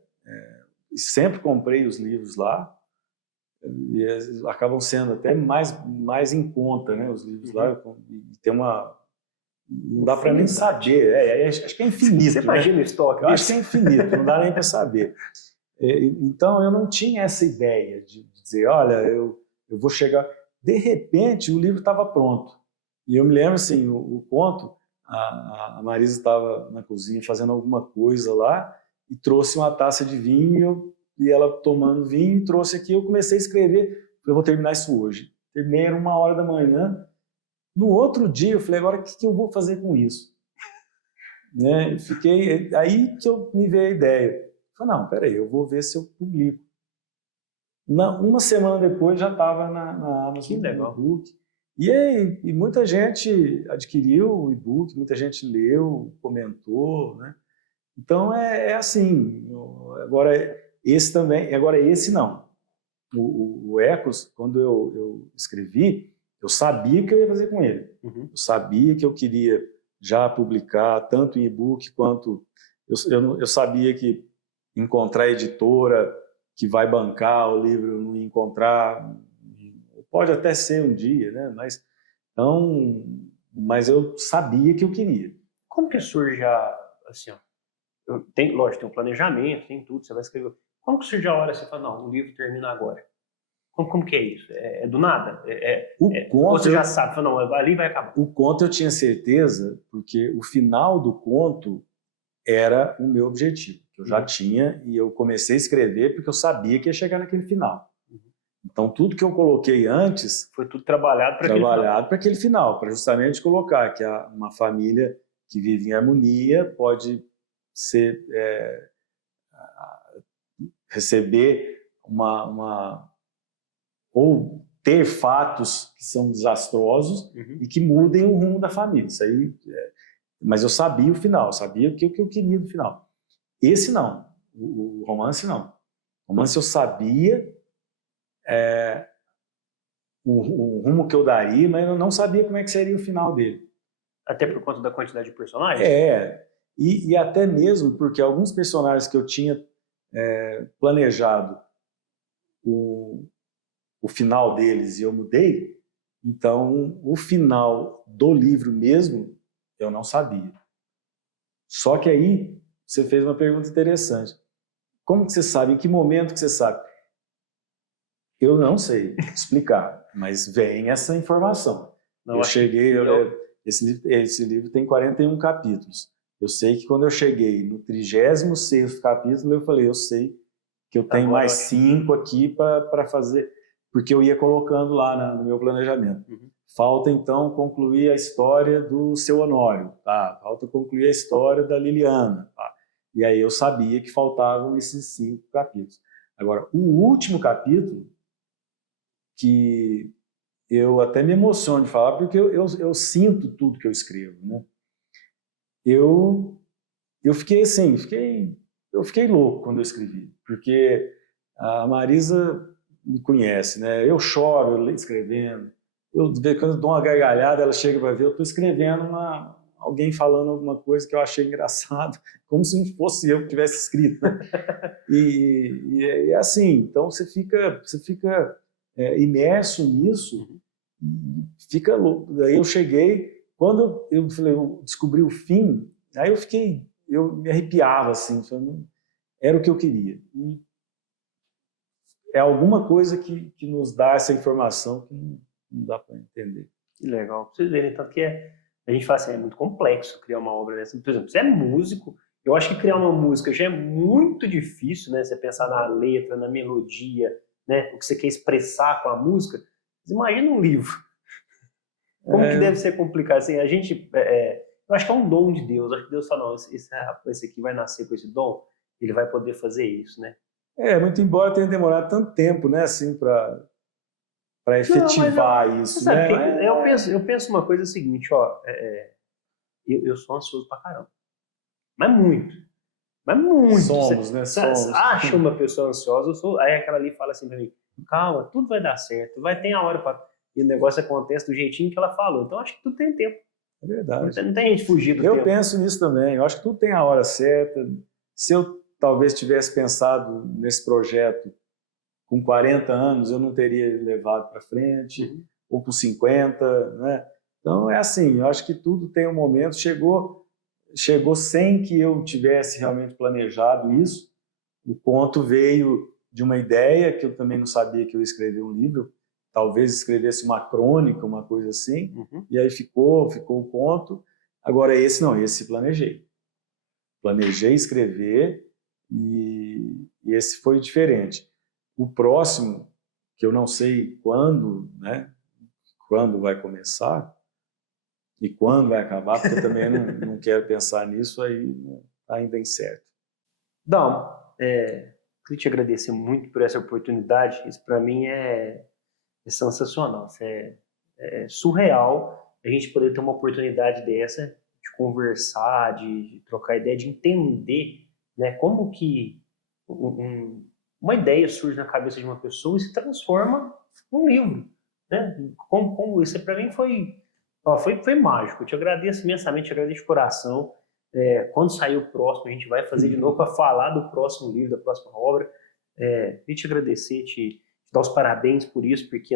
sempre comprei os livros lá, e acabam sendo até mais em conta, né, os livros lá. Tem uma... Não dá para nem saber, acho que é infinito. Você imagina o estoque? Eu acho que é infinito, não dá nem para saber. Então eu não tinha essa ideia de dizer, olha, eu vou chegar... De repente o livro estava pronto. E eu me lembro assim, o conto, a Marisa estava na cozinha fazendo alguma coisa lá e trouxe uma taça de vinho e ela tomando vinho e trouxe aqui. Eu comecei a escrever, eu vou terminar isso hoje. Terminei, era 1h da manhã. No outro dia eu falei, agora o que eu vou fazer com isso? Né? Aí que eu me veio a ideia. Eu falei, não, peraí, eu vou ver se eu publico. Uma semana depois já estava na Amazon. Que legal. E-book. E muita gente adquiriu o e-book, muita gente leu, comentou, né? Então é assim. Agora esse não. O Ecos, quando eu escrevi, eu sabia o que eu ia fazer com ele. Eu sabia que eu queria já publicar tanto em e-book quanto... Eu sabia que encontrar editora que vai bancar o livro, não encontrar... Pode até ser um dia, né? Mas eu sabia que eu queria. Como que surge assim, lógico, tem um planejamento, tem tudo, você vai escrever. Como que surge a hora que você fala, não, o livro termina agora? Como que é isso? É do nada? Ou você já sabe, fala, não, ali vai acabar? O conto eu tinha certeza, porque o final do conto era o meu objetivo. Eu já tinha, e eu comecei a escrever porque eu sabia que ia chegar naquele final. Então, tudo que eu coloquei antes... Foi tudo trabalhado para aquele final, para justamente colocar que uma família que vive em harmonia pode receber ou ter fatos que são desastrosos e que mudem o rumo da família. Isso aí, mas eu sabia o final, sabia o que eu queria do final. Esse não, o romance não. O romance eu sabia o rumo que eu daria, mas eu não sabia como é que seria o final dele. Até por conta da quantidade de personagens? E até mesmo porque alguns personagens que eu tinha planejado o final deles e eu mudei, então o final do livro mesmo eu não sabia. Só que aí você fez uma pergunta interessante. Como que você sabe? Em que momento que você sabe? Eu não sei explicar, mas vem essa informação. Esse livro tem 41 capítulos. Eu sei que quando eu cheguei no 36º capítulo, eu falei, eu sei que eu tenho mais 5 aqui para fazer, porque eu ia colocando lá no meu planejamento. Falta, então, concluir a história do Seu Honório. Falta concluir a história da Liliana. E aí eu sabia que faltavam esses 5 capítulos. Agora, o último capítulo, que eu até me emociono de falar, porque eu sinto tudo que eu escrevo, né? Eu fiquei assim, eu fiquei louco quando eu escrevi, porque a Marisa me conhece, né? Eu choro escrevendo, quando eu dou uma gargalhada, ela chega para ver, eu estou escrevendo alguém falando alguma coisa que eu achei engraçado, como se não fosse eu que tivesse escrito, né? E é assim, então você fica imerso nisso, fica louco. Daí eu cheguei, quando eu falei, eu descobri o fim, aí eu me arrepiava assim, falando, era o que eu queria. E é alguma coisa que nos dá essa informação que não dá para entender. Que legal. Pra vocês verem, tanto que a gente fala assim, é muito complexo criar uma obra dessa. Por exemplo, você é músico, eu acho que criar uma música já é muito difícil, né? Você pensar na letra, na melodia, né? O que você quer expressar com a música. Mas imagina um livro. Como que deve ser complicado? Assim, a gente, eu acho que é um dom de Deus. Eu acho que Deus fala, não, esse aqui vai nascer com esse dom, ele vai poder fazer isso, né? Muito embora tenha demorado tanto tempo, né, assim, para efetivar isso, sabe, né? eu penso uma coisa seguinte, ó, eu sou ansioso pra caramba. Mas muito. Mas muito. Somos, né? Somos. Acha uma pessoa ansiosa, aí aquela ali fala assim pra mim, calma, tudo vai dar certo, vai ter a hora para e o negócio acontece do jeitinho que ela falou. Então acho que tudo tem tempo. É verdade. Não tem gente fugir do tempo. Eu penso nisso também. Eu acho que tudo tem a hora certa. Se eu talvez tivesse pensado nesse projeto com 40 anos, eu não teria levado para frente, ou com 50, né? Então é assim, eu acho que tudo tem um momento. Chegou sem que eu tivesse realmente planejado isso. O conto veio de uma ideia que eu também não sabia que eu ia escrever um livro. Talvez escrevesse uma crônica, uma coisa assim, e aí ficou o conto. Agora esse planejei. Planejei escrever e esse foi diferente. O próximo, que eu não sei quando, né? Quando vai começar e quando vai acabar, porque eu também não quero pensar nisso, aí ainda é incerto. Dom, queria te agradecer muito por essa oportunidade. Isso para mim é sensacional. É surreal a gente poder ter uma oportunidade dessa, de conversar, de trocar ideia, de entender, né, como que uma ideia surge na cabeça de uma pessoa e se transforma num livro. Né? Como isso para mim foi mágico. Eu te agradeço imensamente, te agradeço de coração. Quando sair o próximo, a gente vai fazer de novo para falar do próximo livro, da próxima obra. Queria te agradecer, te dar os parabéns por isso, porque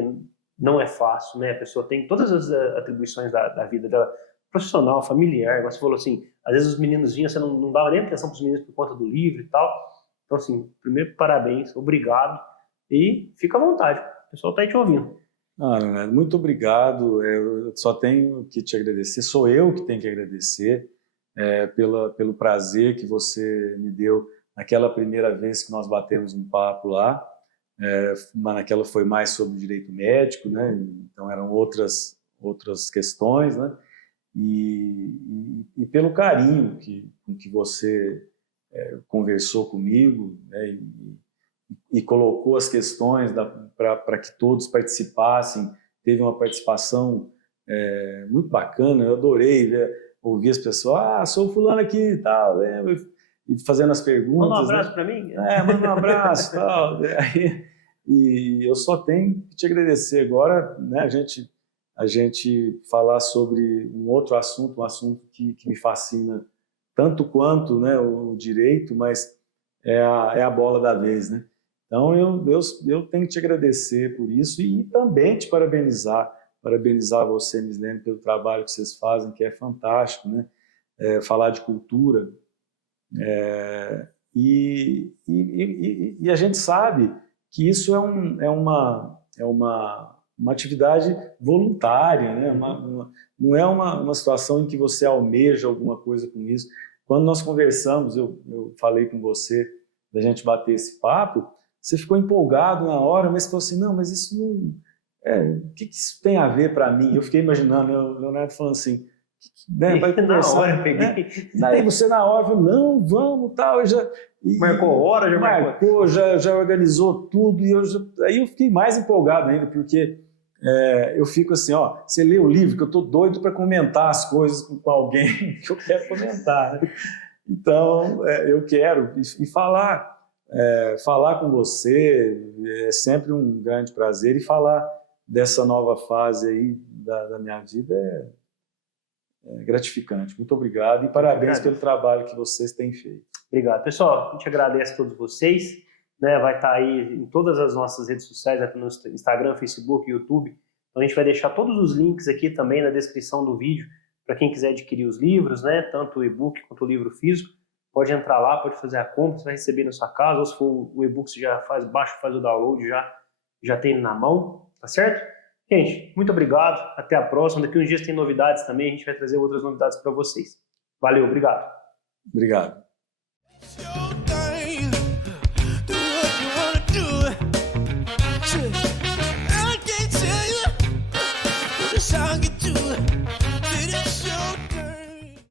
não é fácil, né? A pessoa tem todas as atribuições da vida dela, profissional, familiar. Você falou assim, às vezes os meninos vinham, você não dava nem atenção para os meninos por conta do livro e tal. Então, assim, primeiro, parabéns, obrigado e fica à vontade. O pessoal está aí te ouvindo. Muito obrigado. Eu só tenho que te agradecer. Sou eu que tenho que agradecer pelo prazer que você me deu naquela primeira vez que nós batemos um papo lá. Mas naquela foi mais sobre direito médico, né? Então eram outras questões, né? E pelo carinho com que você conversou comigo, né? E colocou as questões para que todos participassem. Teve uma participação muito bacana. Eu adorei ouvir as pessoas, sou fulano aqui e tal, e fazendo as perguntas. Manda um abraço, né? Para mim? Manda um abraço e tal. E eu só tenho que te agradecer agora, né, a gente falar sobre um outro assunto, um assunto que me fascina tanto quanto, né, o direito, mas é a bola da vez, né? Então eu tenho que te agradecer por isso e também te parabenizar você, Mislene, pelo trabalho que vocês fazem, que é fantástico, né? Falar de cultura. E a gente sabe que isso é uma atividade voluntária, né? Não é uma situação em que você almeja alguma coisa com isso. Quando nós conversamos, eu falei com você, da gente bater esse papo, você ficou empolgado na hora, mas falou assim, não, mas isso não... o que isso tem a ver para mim? Eu fiquei imaginando, o Leonardo falando assim, né, vai conversar, na hora eu peguei. Né? Daí você na hora falou, não, vamos, tal, marcou hora, já marcou, já organizou tudo, e aí eu fiquei mais empolgado ainda, porque eu fico assim, você lê o livro, que eu estou doido para comentar as coisas com alguém que eu quero comentar, né? Então, eu quero, e falar com você é sempre um grande prazer, e falar dessa nova fase aí da minha vida gratificante. Muito obrigado e parabéns pelo trabalho que vocês têm feito. Obrigado. Pessoal, a gente agradece a todos vocês, né? Vai estar aí em todas as nossas redes sociais, aqui no Instagram, Facebook, YouTube. Então a gente vai deixar todos os links aqui também na descrição do vídeo para quem quiser adquirir os livros, né? Tanto o e-book quanto o livro físico. Pode entrar lá, pode fazer a compra, você vai receber na sua casa, ou se for o e-book, você já baixa, faz o download, já tem na mão, tá certo? Gente, muito obrigado, até a próxima. Daqui uns dias tem novidades também, a gente vai trazer outras novidades para vocês. Valeu, obrigado. Obrigado.